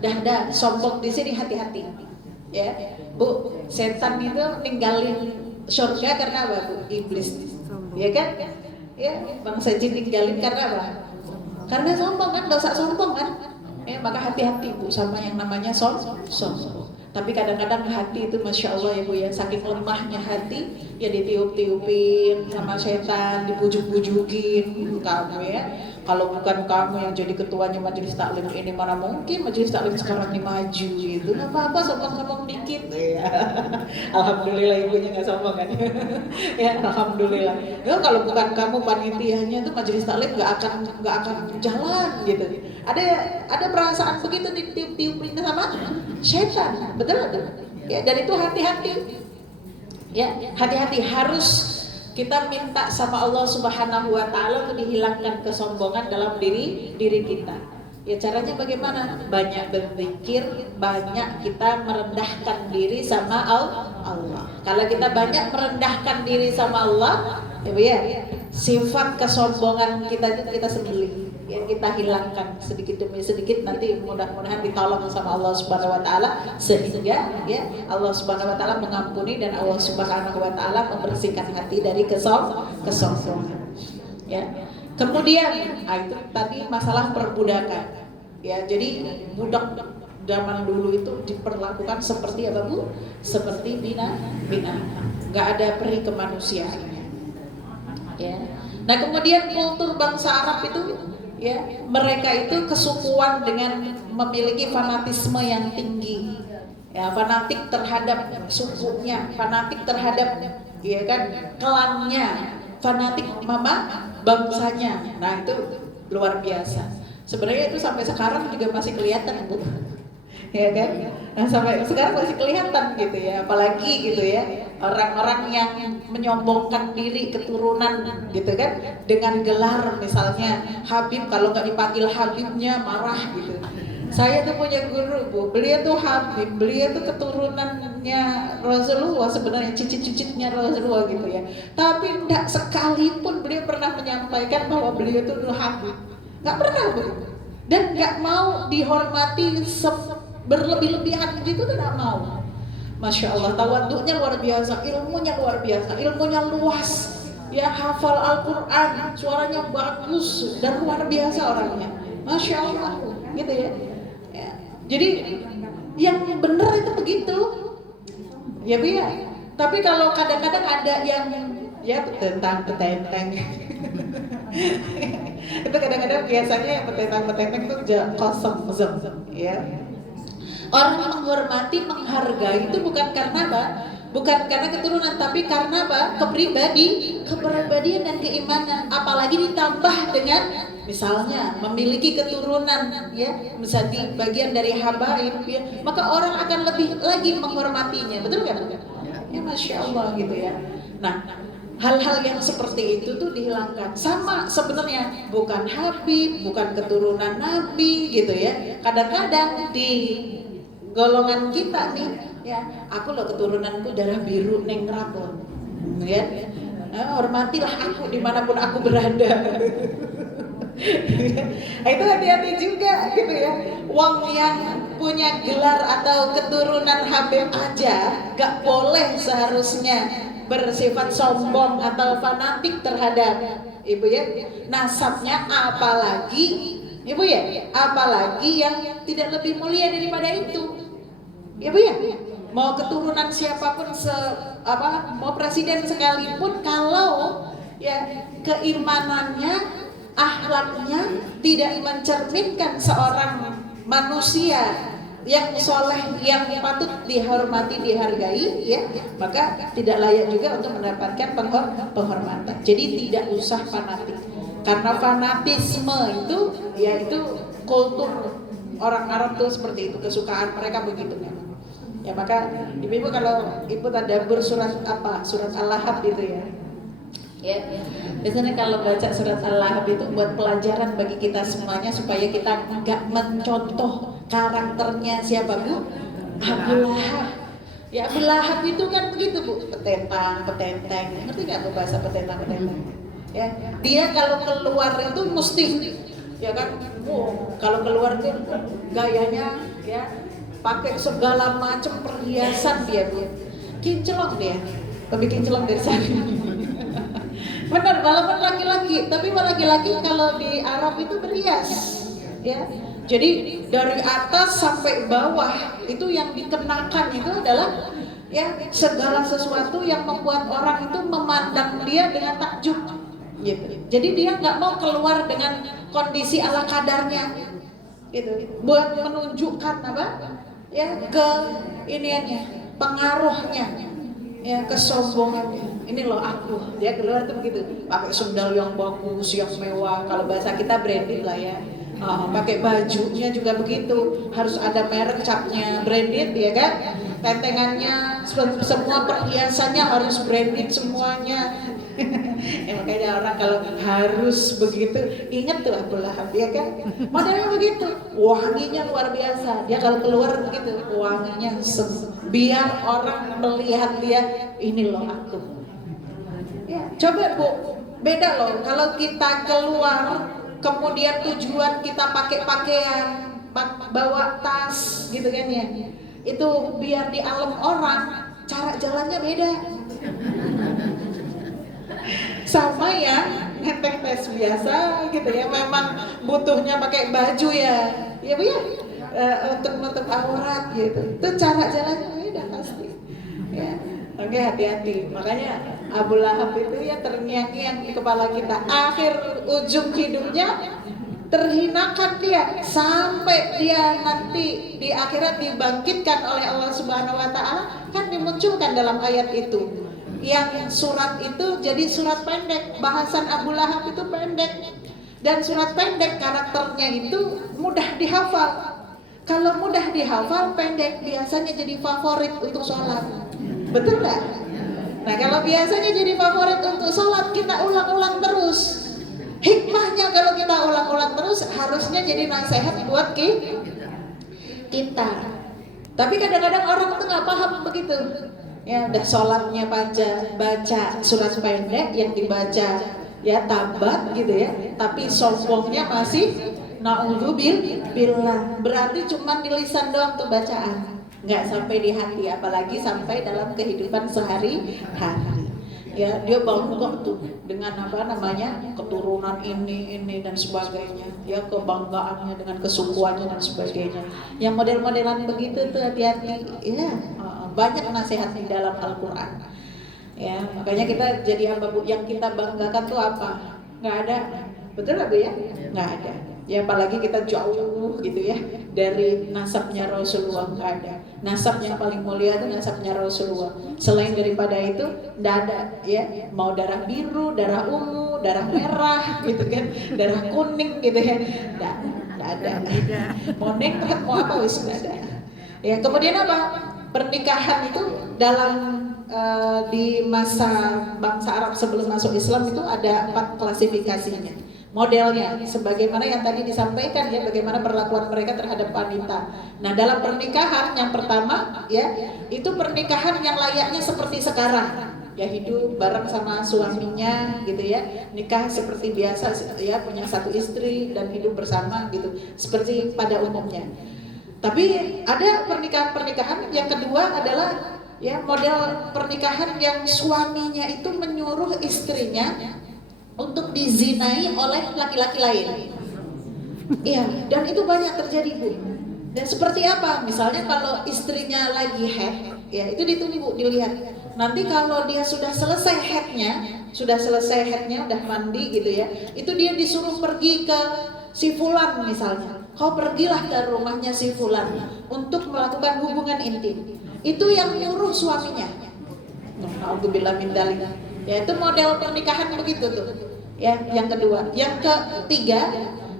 dah sombong di sini, hati-hati. Ya, Bu, setan itu ninggalin surga karena apa Bu? Iblis. Ya kan? Ya, bangsa jin ninggalin karena apa? Karena sombong kan, dosa sombong kan? Ya, maka hati-hati Bu sama yang namanya sombong. Tapi kadang-kadang hati itu Masya Allah ya Bu ya, saking lemahnya hati ya ditiup-tiupin sama setan, dibujuk-bujukin. Kamu ya, kalau bukan kamu yang jadi ketuanya majelis taklim ini, mana mungkin majelis taklim sekarang ini maju gitu. Nggak apa-apa, sombong-sombong dikit ya. Alhamdulillah ibunya nggak sombong kan. Ya Alhamdulillah. Ya, kalau bukan kamu panitianya tuh majelis taklim nggak akan jalan gitu. Ada perasaan begitu ditiup-tiupin sama setan, betul? Ya, dan itu hati-hati. Ya, hati-hati, harus kita minta sama Allah Subhanahu wa taala untuk dihilangkan kesombongan dalam diri kita. Ya caranya bagaimana? Banyak berzikir, banyak kita merendahkan diri sama Allah. Kalau kita banyak merendahkan diri sama Allah, ya sifat kesombongan kita itu kita sendiri. Ya kita hilangkan sedikit demi sedikit, nanti mudah-mudahan ditolong sama Allah Subhanahu wa taala sehingga ya Allah Subhanahu wa taala mengampuni dan Allah Subhanahu wa taala membersihkan hati dari kesombongan. Ya. Kemudian itu tadi masalah perbudakan. Ya, jadi budak zaman dulu itu diperlakukan seperti apa Bu? Seperti binatang. Enggak ada peri kemanusiaannya. Ya. Nah, kemudian kultur bangsa Arab itu ya, mereka itu kesukuan dengan memiliki fanatisme yang tinggi. Ya, fanatik terhadap sukunya, fanatik terhadap ya kan klannya, fanatik bangsanya. Nah, itu luar biasa. Sebenarnya itu sampai sekarang juga masih kelihatan, Bu. Ya kan? Nah, sampai sekarang masih kelihatan gitu ya, apalagi gitu ya, orang-orang yang menyombongkan diri keturunan gitu kan, dengan gelar misalnya Habib, kalau nggak dipanggil Habibnya marah gitu. Saya tuh punya guru, Bu, beliau tuh Habib, beliau tuh keturunannya Rasulullah, sebenarnya cicit-cicitnya Rasulullah gitu ya. Tapi enggak sekalipun beliau pernah menyampaikan bahwa beliau tuh Habib. Nggak pernah, Bu. Dan nggak mau dihormati berlebih-lebihan gitu, tidak mau. Masya Allah, tawaduknya luar biasa, ilmunya luar biasa, ilmunya luas, ya, hafal Al-Quran, suaranya bagus dan luar biasa orangnya. Masya Allah, gitu ya. Ya. Jadi yang benar itu begitu, ya Bu ya. Tapi kalau kadang-kadang ada yang ya tentang petenteng. Itu kadang-kadang biasanya yang petentang-petenteng itu kosong, ya. Orang menghormati, menghargai itu bukan karena apa? Bukan karena keturunan, tapi karena apa? Kepribadian dan keimanan. Apalagi ditambah dengan misalnya memiliki keturunan, ya, misalnya bagian dari habaib, ya, maka orang akan lebih lagi menghormatinya, betul kan? Ya, Masya Allah gitu ya. Nah, hal-hal yang seperti itu tuh dihilangkan. Sama sebenarnya, bukan Habib, bukan keturunan Nabi gitu ya. Kadang-kadang di golongan kita nih, ya, aku loh keturunanku darah biru nengrat loh, ya, hormatilah aku dimanapun aku berada. Itu hati-hati juga gitu ya. Wong yang punya gelar atau keturunan Habib aja gak boleh seharusnya bersifat sombong atau fanatik terhadap ibu ya nasabnya, apalagi ibu ya, apalagi yang tidak lebih mulia daripada itu, ibu ya. Mau keturunan siapapun mau presiden sekalipun, kalau ya keimanannya, akhlaknya tidak mencerminkan seorang manusia yang soleh, yang patut dihormati, dihargai, ya, maka tidak layak juga untuk mendapatkan penghormatan. Jadi tidak usah fanatik, karena fanatisme itu, ya, itu kultur orang Arab tuh seperti itu, kesukaan mereka begitu memang. Ya, maka ibu kalau ibu tadabbur surat Al-Lahab itu ya. Ya, biasanya kalau baca surat Al-Lahab itu buat pelajaran bagi kita semuanya, supaya kita nggak mencontoh karakternya siapa, Bu? Abu Lahab. Ya, Abu Lahab itu kan begitu, Bu, petentang, ngerti nggak Bu bahasa petentang? Ya, dia kalau keluar itu mesti, ya kan, kalau keluar tuh gayanya, ya, pakai segala macam perhiasan dia, kinclong dia, lebih kinclong dari saya. Benar, walaupun laki-laki, tapi laki-laki kalau di Arab itu berhias, ya. Jadi dari atas sampai bawah itu yang dikenakan itu adalah, ya, segala sesuatu yang membuat orang itu memandang dia dengan takjub, gitu. Jadi dia nggak mau keluar dengan kondisi ala kadarnya, gitu. Buat menunjukkan apa? Ya, ke iniannya, pengaruhnya, ya, kesombongannya. Ini loh aku, dia keluar tuh begitu, pakai sendal yang bagus, yang mewah, kalau bahasa kita branded lah ya. Pakai bajunya juga begitu, harus ada merek, capnya branded, ya kan. Tentengannya, semua perhiasannya harus branded semuanya. Ya, makanya orang kalau harus begitu, ingat tuh Abu Lahab, ya kan. Modelnya begitu, wanginya luar biasa. Dia kalau keluar begitu, wanginya biar orang melihat dia, ini loh aku. Ya, coba Bu, beda loh kalau kita keluar, kemudian tujuan kita pakai pakaian, bawa tas gitu kan ya, itu biar di alam orang, cara jalannya beda. Sama ya, ngeteh tes biasa gitu ya, memang butuhnya pakai baju ya Bu ya, untuk menutup aurat gitu, itu cara jalannya beda pasti, ya. Oke, hati-hati. Makanya Abu Lahab itu ya terngiang-ngiang di kepala kita. Akhir ujung hidupnya terhinakan dia sampai dia nanti di akhirat dibangkitkan oleh Allah Subhanahu wa taala, kan dimunculkan dalam ayat itu. Yang surat itu jadi surat pendek, bahasan Abu Lahab itu pendek. Dan surat pendek karakternya itu mudah dihafal. Kalau mudah dihafal, pendek biasanya jadi favorit untuk sholat. Betul nggak? Nah, kalau biasanya jadi favorit untuk sholat, kita ulang-ulang terus. Hikmahnya kalau kita ulang-ulang terus, harusnya jadi nasihat buat kita. Tapi kadang-kadang orang tuh nggak paham begitu. Ya, udah sholatnya baca surat pendek yang dibaca ya tabat gitu ya, tapi sombongnya masih naudzubillah. Berarti cuma di lisan doang tuh bacaan, nggak sampai di hati, apalagi sampai dalam kehidupan sehari-hari. Ya, dia bangga tuh dengan keturunan ini dan sebagainya. Ya, kebanggaannya dengan kesukuannya dan sebagainya. Yang model-modelan begitu tuh hati-hati. Ya, banyak nasihat di dalam Al-Quran. Ya, makanya kita jadi apa Bu? Yang kita banggakan tuh apa? Nggak ada. Betul nggak Bu ya? Nggak ada. Ya, apalagi kita jauh gitu ya dari nasabnya Rasulullah, nggak ada. Nasab yang paling mulia itu nasabnya Rasulullah. Selain daripada itu, nggak ada ya. Mau darah biru, darah ungu, darah merah gitu kan, darah kuning gitu ya. Nggak ada. Mau nekrat, mau apa wis nggak ada. Ya, kemudian apa? Pernikahan itu dalam di masa bangsa Arab sebelum masuk Islam itu ada 4 klasifikasinya. Modelnya sebagaimana yang tadi disampaikan ya, bagaimana perlakuan mereka terhadap wanita. Nah, dalam pernikahan yang pertama ya, itu pernikahan yang layaknya seperti sekarang. Ya, hidup bareng sama suaminya gitu ya. Nikah seperti biasa ya, punya satu istri dan hidup bersama gitu, seperti pada umumnya. Tapi ada pernikahan yang kedua adalah ya model pernikahan yang suaminya itu menyuruh istrinya untuk dizinai oleh laki-laki lain. Iya, dan itu banyak terjadi Bu. Dan seperti apa? Misalnya kalau istrinya lagi haid, ya itu ditunggu, dilihat. Nanti kalau dia sudah selesai haidnya, udah mandi gitu ya, itu dia disuruh pergi ke si fulan misalnya. Kau pergilah ke rumahnya si fulan untuk melakukan hubungan intim. Itu yang nyuruh suaminya. Alhamdulillah min dzalik. Ya, itu model pernikahan begitu tuh. Ya, yang kedua. Yang ketiga,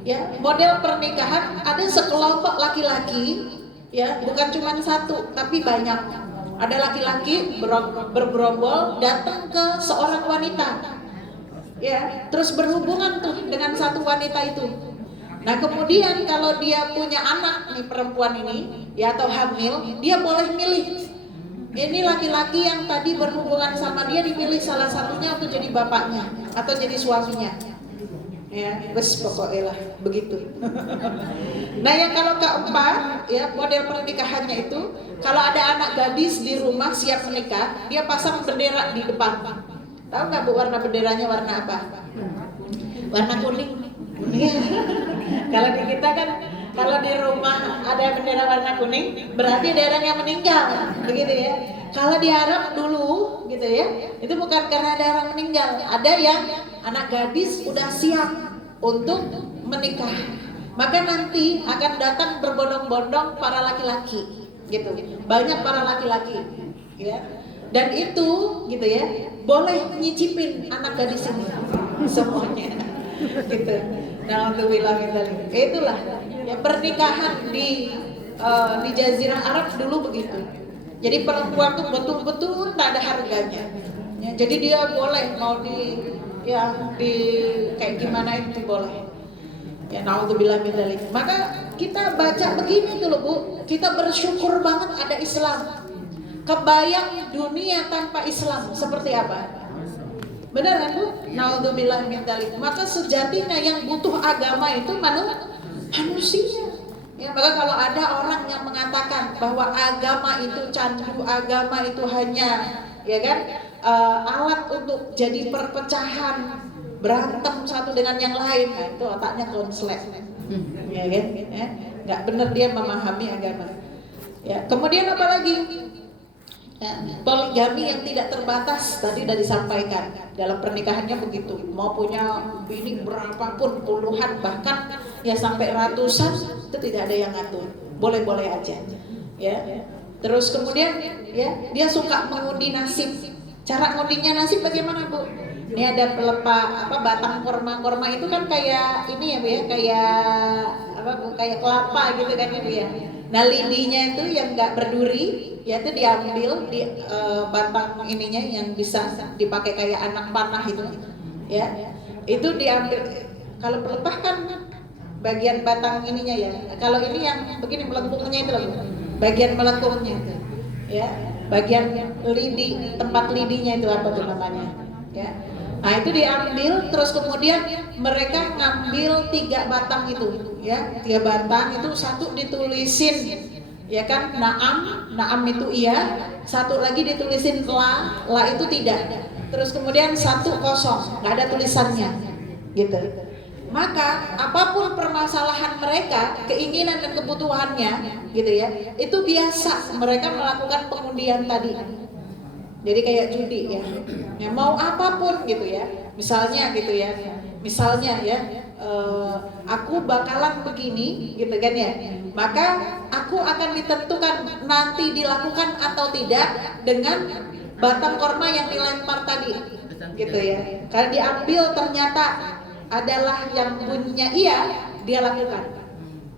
ya, model pernikahan ada sekelompok laki-laki, ya, bukan cuma satu, tapi banyak. Ada laki-laki bergerombol datang ke seorang wanita. Ya, terus berhubungan tuh dengan satu wanita itu. Nah, kemudian kalau dia punya anak nih perempuan ini, ya, atau hamil, dia boleh milih. Ini laki-laki yang tadi berhubungan sama dia dipilih salah satunya untuk jadi bapaknya atau jadi suaminya. Ya, wes pokoknya lah begitu. Nah, yang kalau keempat, ya, model pernikahannya itu kalau ada anak gadis di rumah siap menikah, dia pasang bendera di depan. Tahu nggak Bu warna benderanya warna apa? Warna kuning. Kalau di kita kan kalau di rumah ada bendera warna kuning, berarti ada orang yang meninggal, begitu ya. Kalau di Arab dulu, gitu ya, itu bukan karena ada orang meninggal, ada yang anak gadis udah siap untuk menikah, maka nanti akan datang berbondong-bondong para laki-laki, gitu. Banyak para laki-laki, ya. Dan itu, gitu ya, boleh nyicipin anak gadis ini semuanya, gitu. Nah, itulah ya, pernikahan di Jazirah Arab dulu begitu. Jadi perempuan tuh betul-betul tak ada harganya. Ya, jadi dia boleh mau di kayak gimana itu boleh. Ya, naudzubillah min dzalik. Maka kita baca begini tuh loh Bu, kita bersyukur banget ada Islam. Kebayang dunia tanpa Islam seperti apa? Benar kan Bu? Naudzubillah min dzalik. Maka sejatinya yang butuh agama itu manusia. Ya, maka kalau ada orang yang mengatakan bahwa agama itu candu, agama itu hanya ya kan alat untuk jadi perpecahan, berantem satu dengan yang lain, nah, itu otaknya konslet. Ya kan? Nggak benar dia memahami agama. Ya, kemudian apa lagi? Ya, poligami yang tidak terbatas tadi sudah disampaikan dalam pernikahannya begitu, mau punya bini berapapun puluhan bahkan ya sampai ratusan, itu tidak ada yang ngatur, boleh-boleh aja, ya. Terus kemudian ya dia suka mengundi nasib. Cara ngundinya nasib bagaimana Bu? Ini ada pelepah batang korma itu kan kayak ini ya Bu ya, kayak apa Bu, kayak kelapa gitu kan ya Bu ya. Nah lidinya itu yang nggak berduri, ya itu diambil di batang ininya yang bisa dipakai kayak anak panah itu, ya itu diambil. Kalau pelepah kan bagian batang ininya ya. Kalau ini yang begini melengkungnya itu loh, bagian melengkungnya itu, ya bagian lidi, tempat lidinya itu apa tuh namanya, ya. Nah itu diambil, terus kemudian mereka ngambil 3 batang itu, ya 3 batang itu, satu ditulisin, ya kan, naam itu iya, satu lagi ditulisin la itu tidak, terus kemudian satu kosong, nggak ada tulisannya, gitu. Maka apapun permasalahan mereka, keinginan dan kebutuhannya, gitu ya, itu biasa mereka melakukan pengundian tadi. Jadi kayak judi ya, mau apapun gitu ya, misalnya gitu ya, aku bakalan begini gitu kan ya, maka aku akan ditentukan nanti dilakukan atau tidak dengan batang korma yang dilempar tadi, gitu ya. Kalau diambil ternyata adalah yang bunyinya iya, dia lakukan.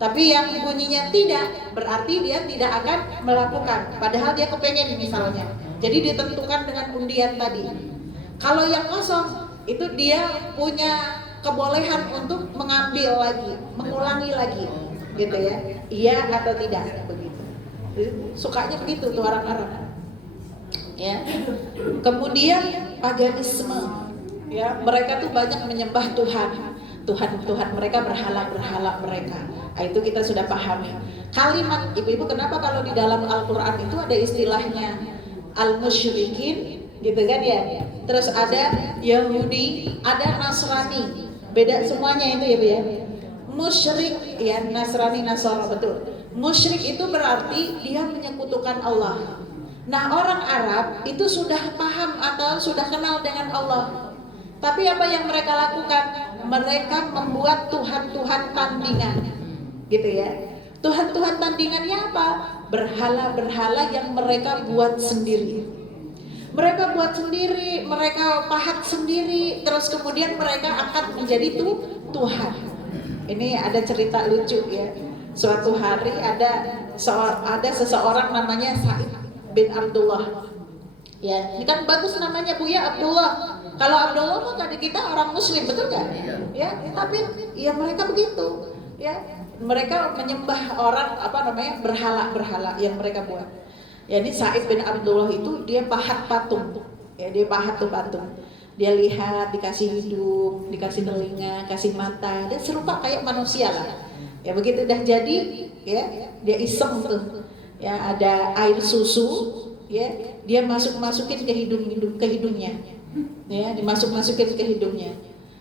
Tapi yang bunyinya tidak, berarti dia tidak akan melakukan. Padahal dia kepengen misalnya. Jadi ditentukan dengan undian tadi. Kalau yang kosong, itu dia punya kebolehan untuk mengambil lagi, mengulangi lagi, gitu ya. Iya atau tidak, begitu. Sukanya begitu tuh orang Arab. Ya. Kemudian paganisme, ya mereka tuh banyak menyembah Tuhan mereka, berhala mereka. Nah, itu kita sudah pahami. Kalimat ibu-ibu, kenapa kalau di dalam Al-Quran itu ada istilahnya al-musyrikin, gitu kan ya. Terus ada Yahudi, ada Nasrani, beda semuanya itu ya Bu ya. Musyrik ya, Nasrani, Nasara, betul. Musyrik itu berarti dia menyekutukan Allah. Nah orang Arab itu sudah paham atau sudah kenal dengan Allah. Tapi apa yang mereka lakukan? Mereka membuat Tuhan-Tuhan tandingan, gitu ya. Tuhan-Tuhan tandingannya apa? Berhala-berhala yang mereka buat sendiri. Mereka buat sendiri, mereka pahat sendiri, terus kemudian mereka akan menjadi Tuhan. Ini ada cerita lucu ya. Suatu hari ada seseorang namanya Sa'id bin Abdullah. Ya, ini kan bagus namanya Bu ya, Abdullah. Kalau Abdullah mah tadi kita orang Muslim, betul nggak? Ya, tapi ya mereka begitu. Ya, mereka menyembah orang berhala yang mereka buat. Ya, ini Sa'id bin Abdullah itu dia pahat patung. Ya, dia pahat tuh patung. Dia lihat, dikasih hidung, dikasih telinga, kasih mata, dan serupa kayak manusia lah. Ya begitu udah jadi, ya dia iseng tuh. Ya ada air susu, ya dia masukin ke hidungnya, ya dimasukin ke hidungnya.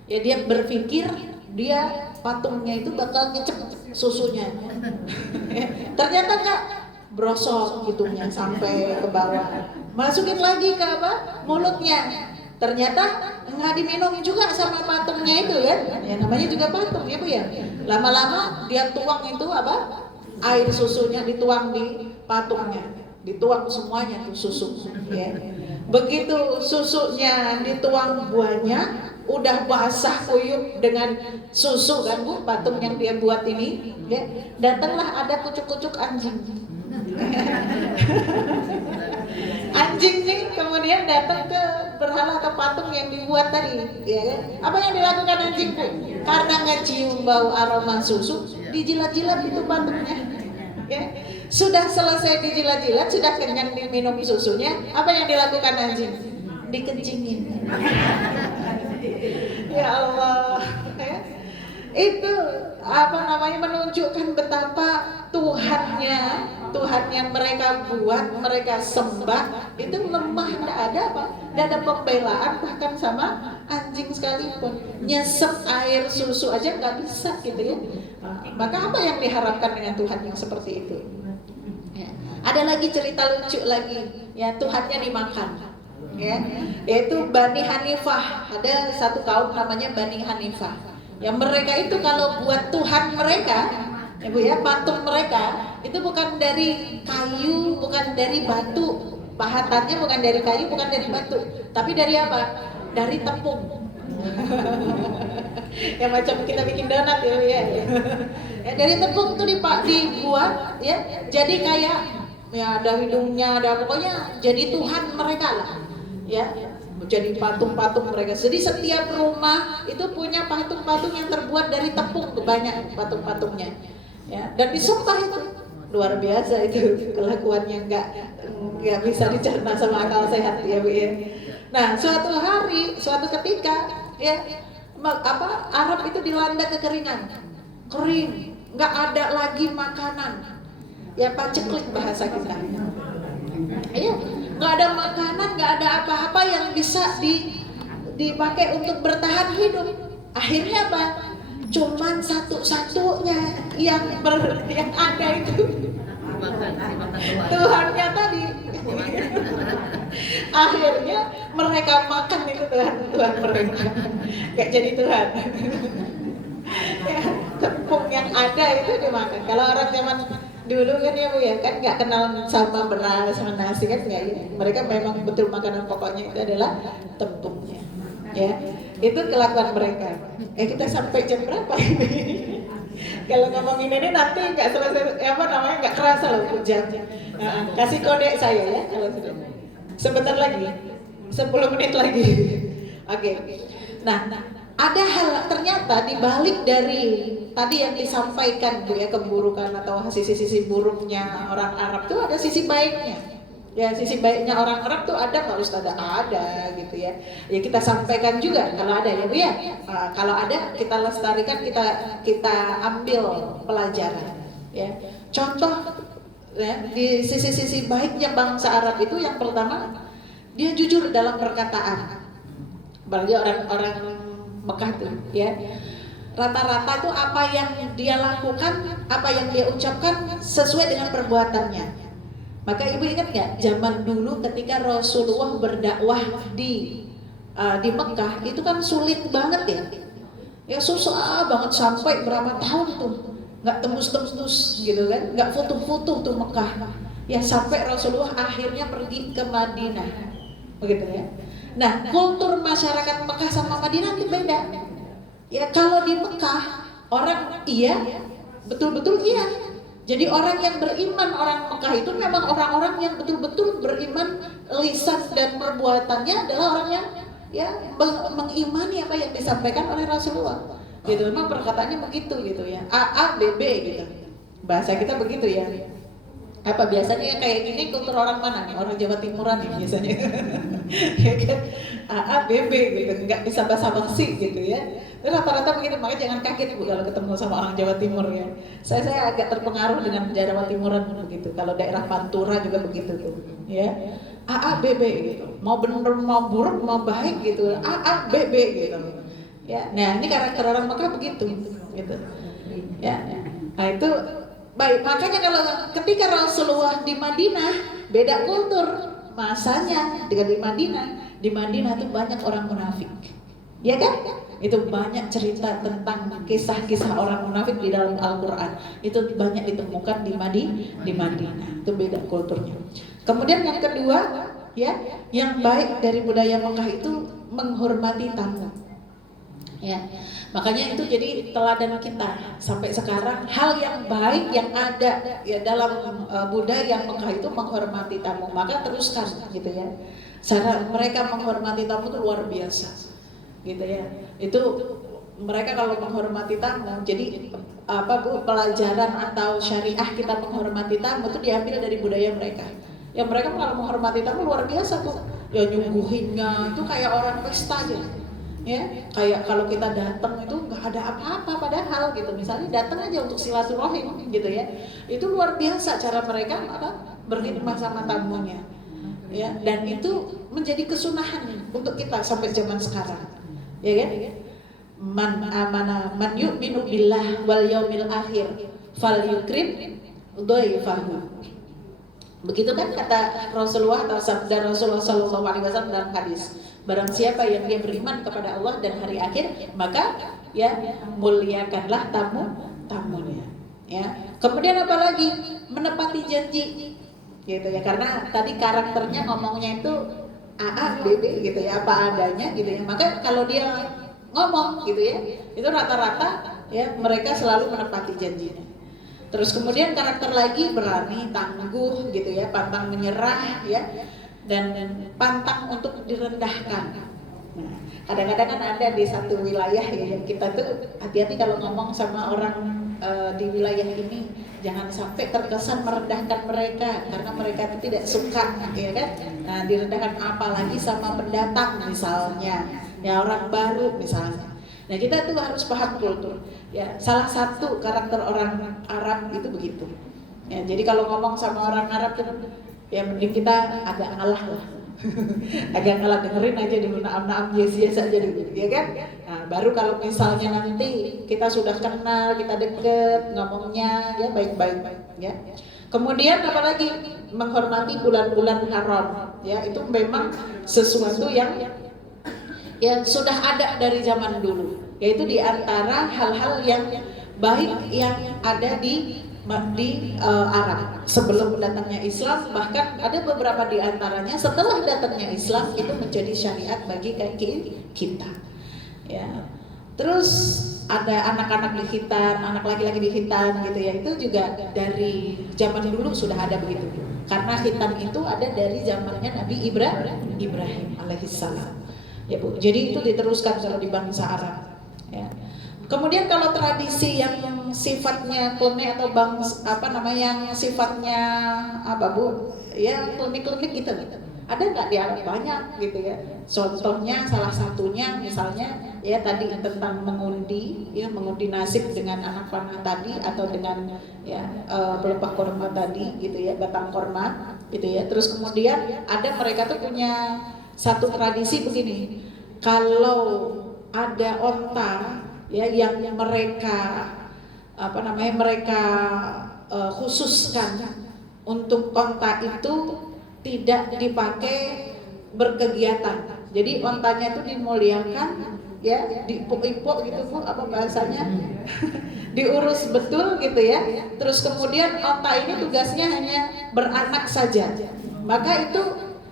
Ya dia berpikir dia patungnya itu bakal ngecep susunya. Ternyata Kak brosok hidungnya sampai ke bawah. Masukin lagi ke mulutnya. Ternyata nggak diminum juga sama patungnya itu ya. Ya namanya juga patung ya Bu ya. Lama-lama dia tuang itu air susunya dituang di patungnya, dituang semuanya tuh susu ya. Begitu susunya dituang banyak, udah basah kuyup dengan susu kan Bu, patung yang dia buat ini ya. Datanglah ada kucuk-kucuk anjing. Anjing nih kemudian datang ke berhala atau patung yang dibuat tadi ya kan. Apa yang dilakukan anjing Bu? Karena ngecium bau aroma susu, dijilat-jilat itu patungnya ya. Sudah selesai dijilat-jilat, sudah kenyang diminum susunya, apa yang dilakukan anjing? Dikencingin. Ya Allah ya. Itu menunjukkan betapa Tuhan yang mereka buat, mereka sembah itu lemah, tidak ada pembelaan bahkan sama anjing sekalipun. Nyesep air susu aja nggak bisa gitu ya. Maka apa yang diharapkan dengan Tuhan yang seperti itu? Ya. Ada lagi cerita lucu lagi, ya Tuhannya dimakan. Ya, yaitu Bani Hanifah. Ada satu kaum namanya Bani Hanifah. Ya mereka itu kalau buat Tuhan mereka, Ibu ya, patung mereka itu bukan dari kayu, bukan dari batu. Pahatannya bukan dari kayu, bukan dari batu, tapi dari apa? Dari tepung. Ya macam kita bikin donat ya, ya dari tepung tuh dibuat ya, jadi kayak ya ada hidungnya, ada pokoknya jadi Tuhan mereka lah, ya jadi patung-patung mereka. Jadi setiap rumah itu punya patung-patung yang terbuat dari tepung, banyak patung-patungnya, ya dan disembah itu. Luar biasa itu kelakuannya, nggak bisa dicerna sama akal sehat ya Bu ya. Nah suatu hari, suatu ketika ya Arab itu dilanda kekeringan, kering, nggak ada lagi makanan, ya paceklik bahasa kita. Ya, nggak ada makanan, nggak ada apa-apa yang bisa dipakai untuk bertahan hidup. Akhirnya apa? Cuman satu-satunya yang ada itu Tuhannya tadi. Akhirnya mereka makan itu Tuhan mereka, kayak jadi Tuhan. Ya, tepung yang ada itu dimakan. Kalau orang zaman dulu kan ya Bu ya, kan nggak kenal sama beras sama nasi kan nggak ya. Mereka memang betul makanan pokoknya itu adalah tepungnya. Ya, itu kelakuan mereka. Kita sampai jam berapa ini? Kalau ngomongin ini nanti nggak selesai, nggak kerasa loh jamnya. Kasih kode saya ya kalau sudah. Sebentar lagi, 10 menit lagi. Oke. Nah, ada hal ternyata di balik dari tadi yang disampaikan Bu ya, keburukan atau sisi-sisi buruknya orang Arab tuh ada sisi baiknya. Ya sisi baiknya orang Arab tuh ada nggak Ustaz? Ada gitu ya. Ya kita sampaikan juga kalau ada ya Bu ya. Kalau ada kita lestarikan, kita ambil pelajaran. Ya. Contoh ya, di sisi-sisi baiknya bangsa Arab itu yang pertama, dia jujur dalam perkataan. Berarti orang-orang Mekah tuh ya, rata-rata tuh apa yang dia lakukan, apa yang dia ucapkan sesuai dengan perbuatannya. Maka Ibu ingat nggak zaman dulu ketika Rasulullah berdakwah di Mekah itu kan sulit banget ya susah banget, sampai berapa tahun tuh nggak tembus-tembus gitu kan, nggak futuh-futuh tuh Mekah ya, sampai Rasulullah akhirnya pergi ke Madinah begitu ya. Nah kultur masyarakat Mekah sama Madinah itu beda ya. Kalau di Mekah orang betul-betul iya. Jadi orang yang beriman, orang Mekah itu memang orang-orang yang betul-betul beriman, lisan dan perbuatannya adalah orang yang ya mengimani apa yang disampaikan oleh Rasulullah. Gitu, memang perkataannya begitu gitu ya. A B B gitu. Bahasa kita begitu ya. Apa biasanya kayak gini kultur orang mana nih? Orang Jawa Timuran nih biasanya. Ya kan? A B B gitu, nggak bisa basa-basi gitu ya. Rata-rata begitu, makanya jangan kaget Bu kalau ketemu sama orang Jawa Timur ya. Saya agak terpengaruh dengan Jawa Timuran begitu. Kalau daerah Pantura juga begitu tuh, ya. A B B gitu. Mau bener mau buruk mau baik gitu. A B B gitu. Ya. Nah, ini karakter orang Mekah begitu gitu. Ya. Nah, itu baik. Makanya kalau ketika Rasulullah di Madinah beda kultur masanya dengan di Madinah. Di Madinah tuh banyak orang munafik. Ya kan? Itu banyak cerita tentang kisah-kisah orang munafik di dalam Al-Quran. Itu banyak ditemukan di Madinah. Itu beda kulturnya. Kemudian yang kedua, ya, yang baik dari budaya Mekah itu menghormati tamu. Ya, makanya itu jadi teladan kita sampai sekarang. Hal yang baik yang ada ya dalam budaya Mekah itu menghormati tamu. Maka teruskan gitu ya. Cara mereka menghormati tamu itu luar biasa. Gitu ya, itu mereka kalau menghormati tamu, jadi pelajaran atau syariah kita menghormati tamu itu diambil dari budaya mereka. Ya mereka kalau menghormati tamu luar biasa tuh, ya nyungguhinnya itu kayak orang pesta aja, ya kayak kalau kita datang itu nggak ada apa-apa padahal gitu, misalnya datang aja untuk silaturahim gitu ya, itu luar biasa cara mereka berkhidmat sama tamunya. Ya, dan itu menjadi kesunahan untuk kita sampai zaman sekarang. Ya kan? Man yu'minu billah wal yaumil akhir falyukrim dhaifahu. Begitu kan kata Rasulullah atau sabda Rasulullah SAW dalam hadis. Barang siapa yang dia beriman kepada Allah dan hari akhir, maka ya muliakanlah tamunya. Ya. Kemudian apa lagi? Menepati janji, gitu ya. Karena tadi karakternya ngomongnya itu AA, BB gitu ya, apa adanya gitu ya. Maka kalau dia ngomong gitu ya, itu rata-rata ya mereka selalu menepati janjinya. Terus kemudian karakter lagi berani, tangguh gitu ya, pantang menyerah ya, dan pantang untuk direndahkan. Nah, kadang-kadang kan ada di satu wilayah ya yang kita tuh hati-hati kalau ngomong sama orang di wilayah ini, jangan sampai terkesan merendahkan mereka karena mereka itu tidak suka ya kan. Nah, direndahkan apalagi sama pendatang misalnya, ya orang baru misalnya. Nah, kita tuh harus paham kultur. Ya, salah satu karakter orang Arab itu begitu. Ya, jadi kalau ngomong sama orang Arab itu ya mending kita agak ngalah lah. Agak ngalah, dengerin aja dulu, naam-naam yes aja dulu, ya kan? Nah, baru kalau misalnya nanti kita sudah kenal, kita deket, ngomongnya ya baik-baik, ya. Kemudian apalagi menghormati bulan-bulan haram, ya itu memang sesuatu yang sudah ada dari zaman dulu, yaitu di antara hal-hal yang baik yang ada di Arab sebelum datangnya Islam, bahkan ada beberapa di antaranya setelah datangnya Islam itu menjadi syariat bagi kita. Ya. Terus ada anak-anak di khitan, anak laki-laki di khitan gitu ya, itu juga dari zaman dulu sudah ada begitu. Karena khitan itu ada dari zamannya Nabi Ibrahim alaihissalam. Ya Bu, jadi itu diteruskan kalau di bangsa Arab. Ya. Kemudian kalau tradisi yang sifatnya klenik atau yang sifatnya apa Bu? Ya klenik-klenik gitu. Ada nggak di Arab? Banyak gitu ya. Contohnya salah satunya misalnya ya tadi tentang mengundi, ya mengundi nasib dengan anak panah tadi atau dengan ya pelepah korma tadi gitu ya, batang korma gitu ya. Terus kemudian ada mereka tuh punya satu tradisi begini. Kalau ada onta ya yang mereka khususkan untuk onta itu tidak dipakai berkegiatan. Jadi ontanya itu dimuliakan ya, diipuk-ipuk gitu Bu, apa bahasanya? Diurus betul gitu ya. Terus kemudian onta ini tugasnya hanya beranak saja. Maka itu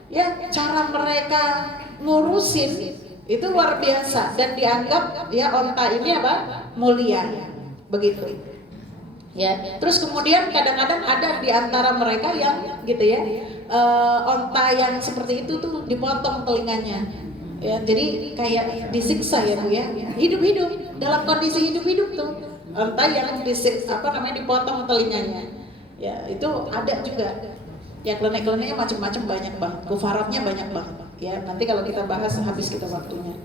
ya cara mereka ngurusin itu luar biasa dan dianggap ya onta ini apa? Mulia. Begitu. Ya, terus kemudian kadang-kadang ada di antara mereka yang gitu ya, onta yang seperti itu tuh dipotong telinganya. Ya, jadi kayak disiksa ya Bu ya. Hidup-hidup dalam kondisi hidup-hidup tuh. Onta yang dipotong telinganya. Ya, itu ada juga. Ya klenik-kleniknya macam-macam banyak banget, kufaratnya banyak banget. Ya nanti kalau kita bahas habis kita waktunya.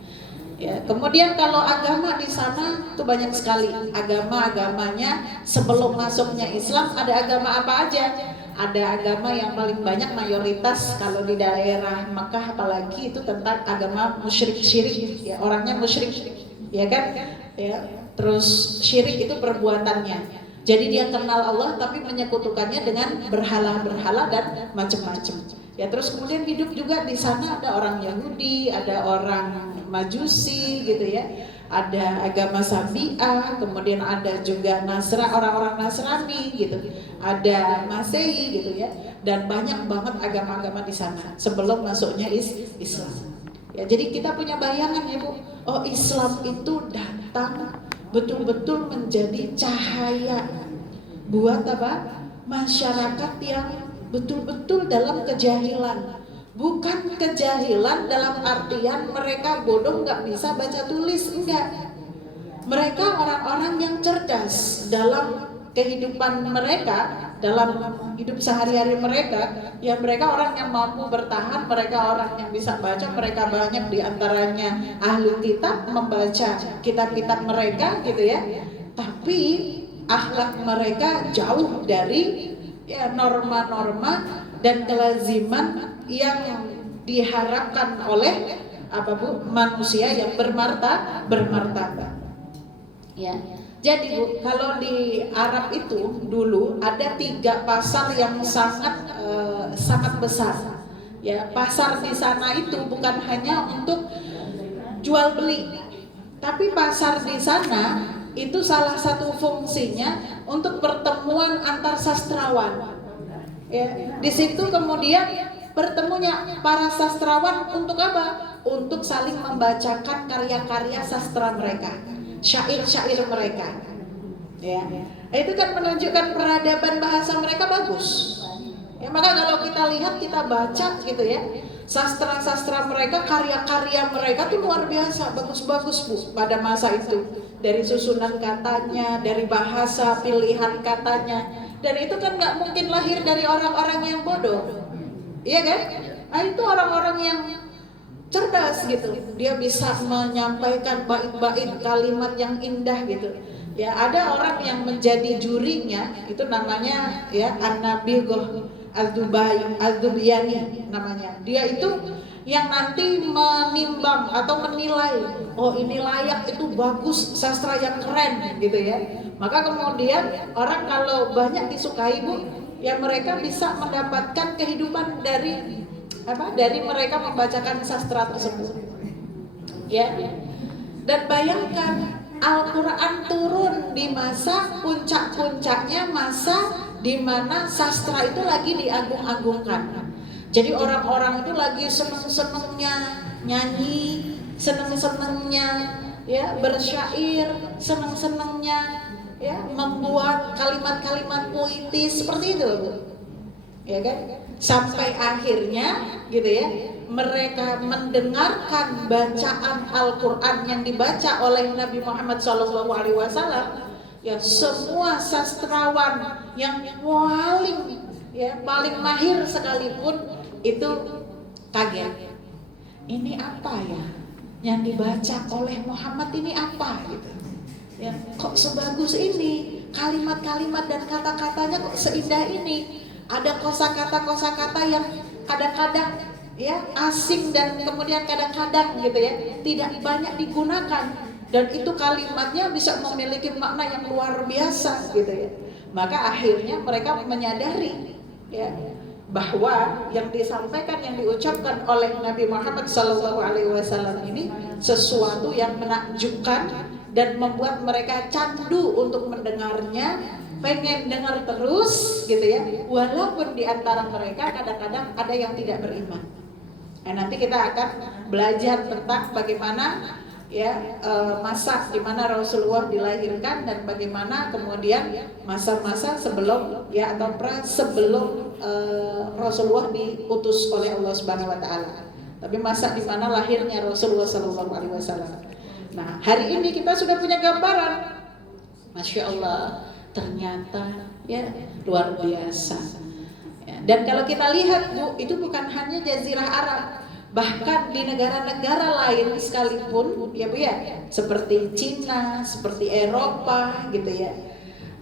Ya kemudian kalau agama di sana tuh banyak sekali agama-agamanya. Sebelum masuknya Islam ada agama apa aja? Ada agama yang paling banyak mayoritas kalau di daerah Makkah apalagi itu tentang agama musyrik syirik. Ya orangnya musyrik, ya kan? Ya terus syirik itu perbuatannya. Jadi dia kenal Allah tapi menyekutukannya dengan berhala-berhala dan macam-macam. Ya terus kemudian hidup juga di sana ada orang Yahudi, ada orang Majusi gitu ya. Ada agama Sabi'ah, kemudian ada juga orang-orang Nasrani gitu. Ada Masehi gitu ya. Dan banyak banget agama-agama di sana sebelum masuknya Islam. Ya jadi kita punya bayangan ya Bu. Oh Islam itu datang betul-betul menjadi cahaya buat apa? Masyarakat yang betul-betul dalam kejahilan. Bukan kejahilan dalam artian mereka bodoh nggak bisa baca tulis, enggak. Mereka orang-orang yang cerdas dalam kehidupan mereka, dalam hidup sehari-hari mereka. Ya mereka orang yang mampu bertahan, mereka orang yang bisa baca, mereka banyak diantaranya ahli kitab, membaca kitab-kitab mereka gitu ya. Tapi akhlak mereka jauh dari ya norma-norma dan kelaziman yang diharapkan oleh manusia yang bermartabat. Ya. Jadi Bu, kalau di Arab itu dulu ada 3 pasar yang sangat besar. Ya, pasar di sana itu bukan hanya untuk jual beli, Tapi pasar di sana itu salah satu fungsinya untuk pertemuan antar sastrawan. Ya, di situ kemudian bertemunya para sastrawan untuk apa? Untuk saling membacakan karya-karya sastra mereka, syair-syair mereka. Ya, itu kan menunjukkan peradaban bahasa mereka bagus. Ya, maka kalau kita lihat, kita baca gitu ya, sastra-sastra mereka, karya-karya mereka tuh luar biasa, bagus-bagus Bu pada masa itu. Dari susunan katanya, dari bahasa pilihan katanya, dan itu kan nggak mungkin lahir dari orang-orang yang bodoh, iya kan? Nah itu orang-orang yang cerdas gitu, dia bisa menyampaikan bait-bait kalimat yang indah gitu. Ya ada orang yang menjadi jurinya, itu namanya ya An-Nabighah Az-Zubayani namanya. Dia itu yang nanti menimbang atau menilai, oh ini layak, itu bagus, sastra yang keren gitu ya. Maka kemudian orang kalau banyak disukai Bu, ya mereka bisa mendapatkan kehidupan dari apa? Dari mereka membacakan sastra tersebut. Ya. Dan bayangkan Al-Quran turun di masa puncak-puncaknya, masa di mana sastra itu lagi diagung-agungkan. Jadi orang-orang itu lagi seneng-senengnya nyanyi, seneng-senengnya ya bersyair, seneng-senengnya ya membuat kalimat-kalimat puitis seperti itu, ya kan? Sampai akhirnya gitu ya, mereka mendengarkan bacaan Al-Quran yang dibaca oleh Nabi Muhammad SAW. Ya semua sastrawan yang paling mahir sekalipun itu kaget. Ini apa ya yang dibaca oleh Muhammad, ini apa gitu? Ya, kok sebagus ini, kalimat-kalimat dan kata-katanya kok seindah ini. Ada kosakata-kosakata yang kadang-kadang ya asing dan kemudian kadang-kadang gitu ya tidak banyak digunakan, dan itu kalimatnya bisa memiliki makna yang luar biasa gitu ya. Maka akhirnya mereka menyadari ya bahwa yang disampaikan, yang diucapkan oleh Nabi Muhammad SAW ini sesuatu yang menakjubkan dan membuat mereka candu untuk mendengarnya, pengen dengar terus gitu ya, walaupun di antara mereka kadang-kadang ada yang tidak beriman. Nah, nanti kita akan belajar tentang bagaimana ya masa di mana Rasulullah dilahirkan dan bagaimana kemudian masa-masa sebelum ya atau sebelum Rasulullah diutus oleh Allah Subhanahu wa taala. Tapi masa di mana lahirnya Rasulullah sallallahu alaihi wasallam. Nah, hari ini kita sudah punya gambaran. Masya Allah, ternyata ya luar biasa. Ya, dan kalau kita lihat Bu, itu bukan hanya Jazirah Arab, bahkan di negara-negara lain sekalipun ya Bu ya, seperti Cina, seperti Eropa gitu ya.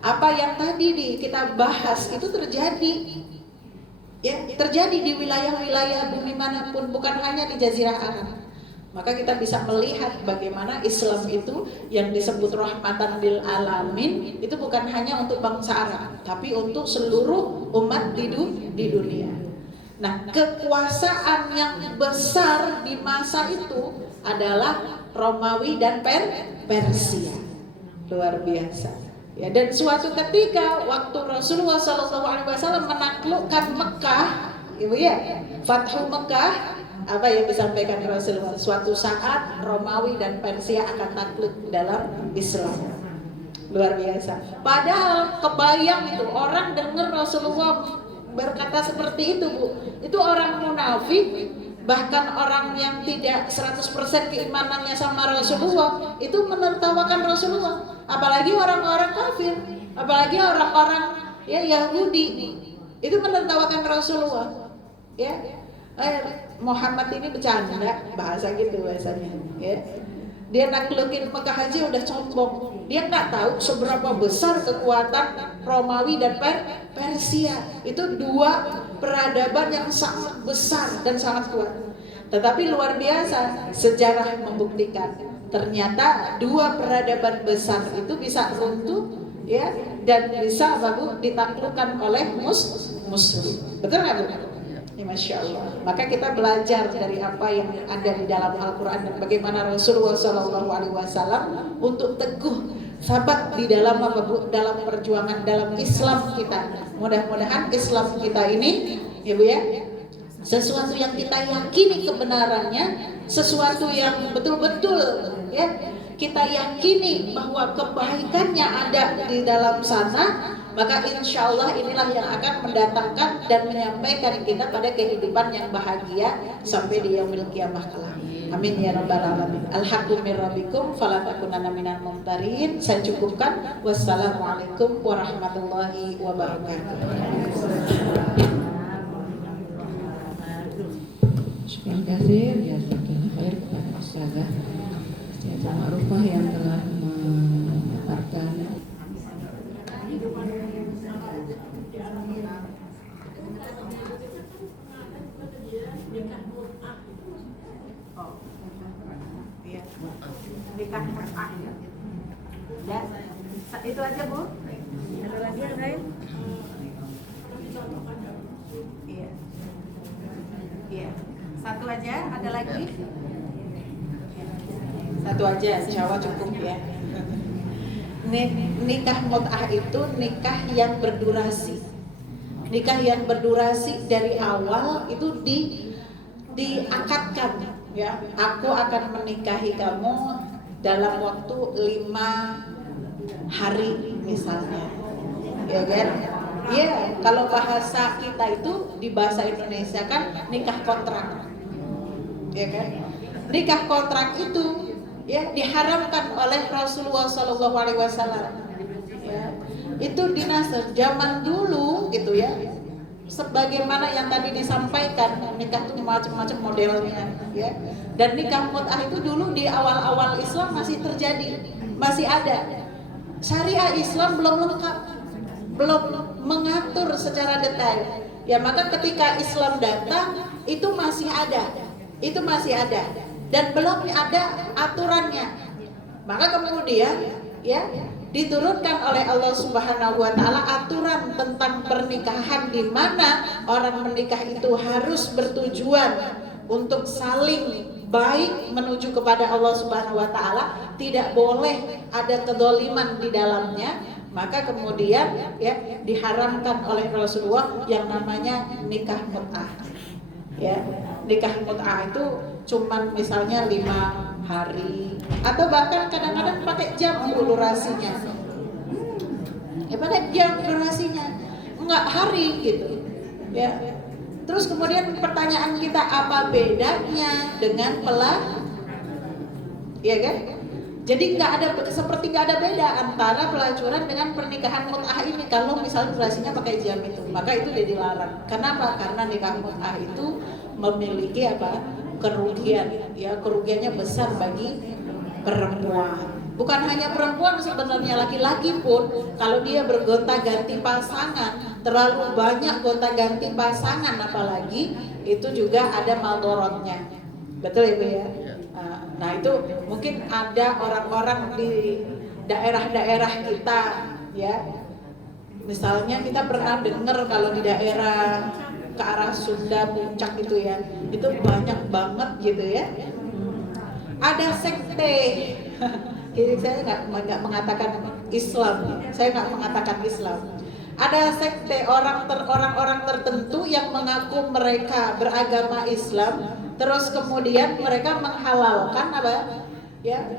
Apa yang tadi kita bahas itu terjadi. Ya, terjadi di wilayah-wilayah bumi manapun, bukan hanya di Jazirah Arab. Maka kita bisa melihat bagaimana Islam itu yang disebut rahmatan lil alamin itu bukan hanya untuk bangsa Arab, tapi untuk seluruh umat di dunia. Nah, kekuasaan yang besar di masa itu adalah Romawi dan Persia. Luar biasa. Ya, dan suatu ketika waktu Rasulullah SAW menaklukkan Mekah, ibu ya, Fathu Mekah, apa yang disampaikan Rasulullah? Suatu saat Romawi dan Persia akan takluk dalam Islam. Luar biasa. Padahal kebayang itu orang dengar Rasulullah berkata seperti itu Bu, itu orang munafik, bahkan orang yang tidak 100% keimanannya sama Rasulullah itu menertawakan Rasulullah. Apalagi orang-orang kafir, apalagi orang-orang ya Yahudi itu menertawakan Rasulullah. Ya, Muhammad ini bercanda, bahasa gitu bahasanya. Ya, dia naklukin Mekah aja udah sombong. Dia nggak tahu seberapa besar kekuatan Romawi dan Persia. Itu dua peradaban yang sangat besar dan sangat kuat. Tetapi luar biasa, sejarah membuktikan ternyata dua peradaban besar itu bisa runtuh ya, dan bisa ditaklukkan oleh muslim. Betul nggak Bu? Ya, Masya Allah. Maka kita belajar dari apa yang ada di dalam Al-Quran dan bagaimana Rasulullah SAW untuk teguh sabat di dalam apa Bu? Dalam perjuangan dalam Islam kita. Mudah-mudahan Islam kita ini, ya Bu ya, sesuatu yang kita yakini kebenarannya, sesuatu yang betul-betul ya kita yakini bahwa kebaikannya ada di dalam sana, maka insya Allah inilah yang akan mendatangkan dan menyampaikan kita pada kehidupan yang bahagia sampai di yaumil qiyamah kelak. Amin ya rabbal alamin. Al-haqqu min rabbikum fala takunanna minal mumtarin. Saya cukupkan. Wassalamualaikum warahmatullahi wabarakatuh. Terima kasih jazakallahu khair kepada Ustazah Siti Ma'rufah yang telah memaparkan Nikah mut'ah. Ya, itu aja Bu. Ada lagi yang lain? Iya. Iya. Satu aja, ada lagi? Satu aja, insya Allah cukup ya. Nikah mut'ah itu nikah yang berdurasi. Nikah yang berdurasi dari awal itu diakadkan ya. Aku akan menikahi kamu dalam waktu 5 hari misalnya. Ya kan? Ya, kalau bahasa kita itu di bahasa Indonesia kan nikah kontrak. Ya kan? Nikah kontrak itu ya diharamkan oleh Rasulullah SAW. Ya, itu dinasar zaman dulu gitu ya. Sebagaimana yang tadi disampaikan, nikah itu macam-macam modelnya ya. Dan nikah mut'ah itu dulu di awal-awal Islam masih terjadi, masih ada. Syariah Islam belum lengkap, belum mengatur secara detail. Ya, maka ketika Islam datang itu masih ada. Itu masih ada dan belum ada aturannya. Maka kemudian ya diturunkan oleh Allah Subhanahu wa taala aturan tentang pernikahan di mana orang menikah itu harus bertujuan untuk saling baik menuju kepada Allah Subhanahu wa taala, tidak boleh ada kedzaliman di dalamnya. Maka kemudian ya diharamkan oleh Rasulullah yang namanya nikah mut'ah. Ya, nikah mut'ah itu cuman misalnya 5 hari atau bahkan kadang-kadang pakai jam durasinya. Ya pakai jam durasinya, enggak hari gitu. Ya. Terus kemudian pertanyaan kita, apa bedanya dengan ya kan? Jadi seperti nggak ada beda antara pelacuran dengan pernikahan mut'ah ini. Kalau misalnya durasinya pakai jam itu, maka itu udah dilarang. Kenapa? Karena nikah mut'ah itu memiliki kerugian. Ya, kerugiannya besar bagi perempuan. Bukan hanya perempuan, sebenarnya laki-laki pun kalau dia bergonta-ganti pasangan, terlalu banyak gonta-ganti pasangan apalagi, itu juga ada maldorotnya. Betul ya Bu ya? Nah itu mungkin ada orang-orang di daerah-daerah kita ya. Misalnya kita pernah dengar kalau di daerah ke arah Sunda, Puncak itu ya, itu banyak banget gitu ya. Ada sekte. Jadi saya nggak mengatakan Islam, saya nggak mengatakan Islam. Ada sekte orang-orang tertentu yang mengaku mereka beragama Islam, terus kemudian mereka menghalalkan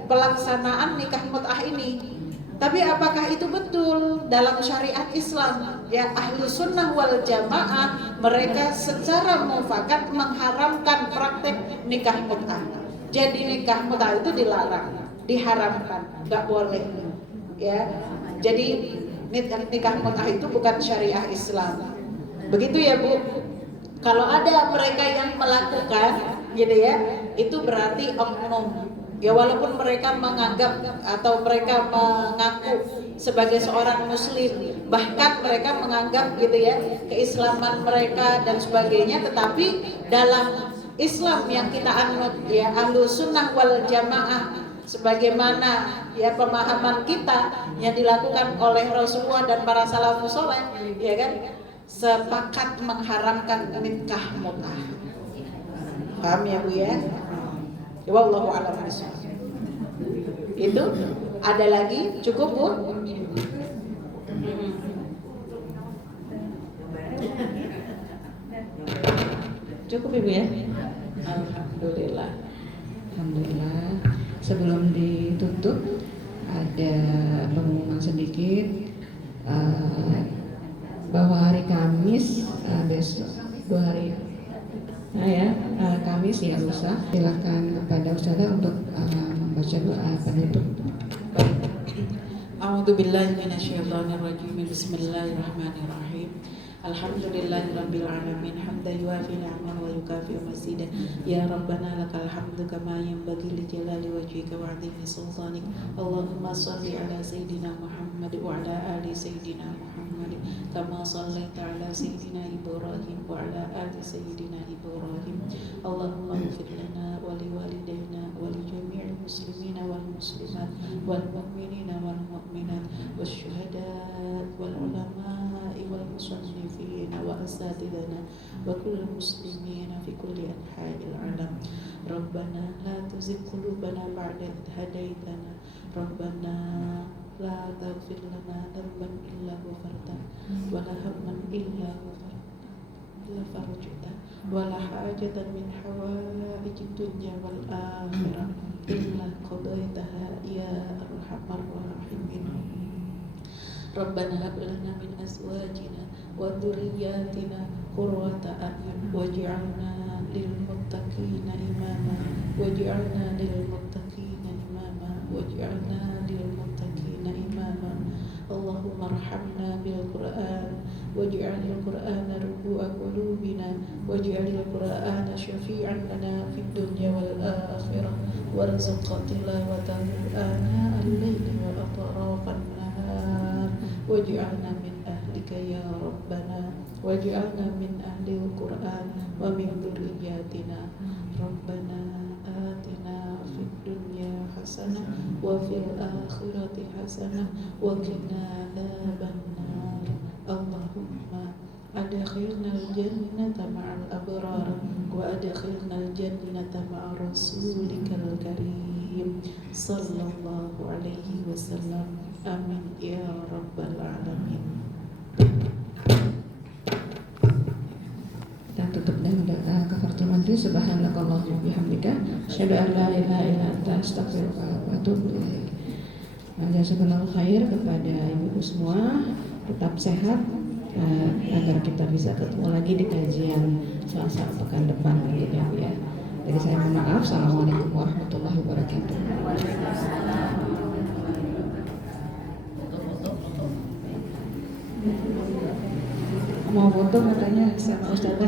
pelaksanaan nikah mut'ah ini. Tapi apakah itu betul dalam syariat Islam? Ya, ahlu sunnah wal jamaah mereka secara mufakat mengharamkan praktek nikah mut'ah. Jadi nikah mut'ah itu dilarang, diharamkan, nggak boleh. Ya, jadi nikah mut'ah itu bukan syariah Islam. Begitu ya Bu. Kalau ada mereka yang melakukan, gitu ya, itu berarti oknum. Ya walaupun mereka menganggap atau mereka mengaku sebagai seorang muslim, bahkan mereka menganggap gitu ya keislaman mereka dan sebagainya, tetapi dalam Islam yang kita anut ya ahlu sunnah wal jamaah sebagaimana ya pemahaman kita yang dilakukan oleh Rasulullah dan para salafus saleh, ya kan, sepakat mengharamkan nikah mut'ah. Paham ya Bu ya? Wallahu a'lam bishawab. Itu ada lagi? Cukup Bu? Cukup Ibu ya? Alhamdulillah. Alhamdulillah. Sebelum ditutup ada pengumuman sedikit bahwa hari Kamis besok 2 hari Kamis ya lusa, silakan kepada Ustazah untuk membaca doa penutup. A'udzu billahi minasyaitonir rajim. Bismillahirrahmanirrahim. Alhamdulillahirabbil alamin hamdan yuwafi ni'amahu wa yukafi mazidah. Ya Rabbana lakal hamdu kama yanbaghi li jalali wajhika wa 'azimi sultanik. Allahumma shalli ala sayidina Muhammad wa ala ali sayidina Muhammad kama shallaita ala sayidina Ibrahim wa ala ali sayidina Ibrahim. Allahumma ighfir lana wa li walidayna wa li jami'il muslimina wal muslimat wal mu'minina wal mu'minat wasyuhada wal ulama'i wal musannifin wa asatidana wa kulli muslimina fi kulli anha'il alam. Rabbana la tuzigh qulubana ba'da idh hadaitana. Rabbana la taghfir lana dhanban illa ghafarta wa la hamman illa farajta wa la hajatan min hawaijid dunya wal akhirah illa qadaitaha ya arhamar rahimin. Rabbana hab lana min azwajina wa dhurriyyatina qurrata a'yun waj'alna lil muttaqina imama waj'alna lil muttaqina imama waj'alna lil muttaqina imama. Allahumma arhamna bil Qur'an waj'alil Qur'ana rubu'a qulubina waj'alil Qur'ana syafi'an lana fid dunya wal akhirah warzuqna tilawatahu ana al-laili wa atrafan nahar waj'alna min ahlika ya Rabbana waj'alna min ahlil Qur'an wa min dhurriyyatina. Rabbana atina fid dunya hasanah wa fil akhirati hasanah wa qina adzabannar. Allahumma adkhilnal jannata ma'al abrar wa adkhilnal jannata ma'a rasulikal karim sallallahu alaihi wasallam. Amin ya rabbal alamin. Kita tutup dengan doa kafaratul majlis. Subhanakallahumma wa bihamdika asyhadu an la ilaha illa anta astaghfiruka wa atubu ilaik. Jazakallahu khair kepada ibu semua, tetap sehat agar kita bisa ketemu lagi di kajian Selasa pekan depan ya. Jadi saya mohon maaf. Assalamualaikum warahmatullahi wabarakatuh. Mau foto katanya sama Ustazah.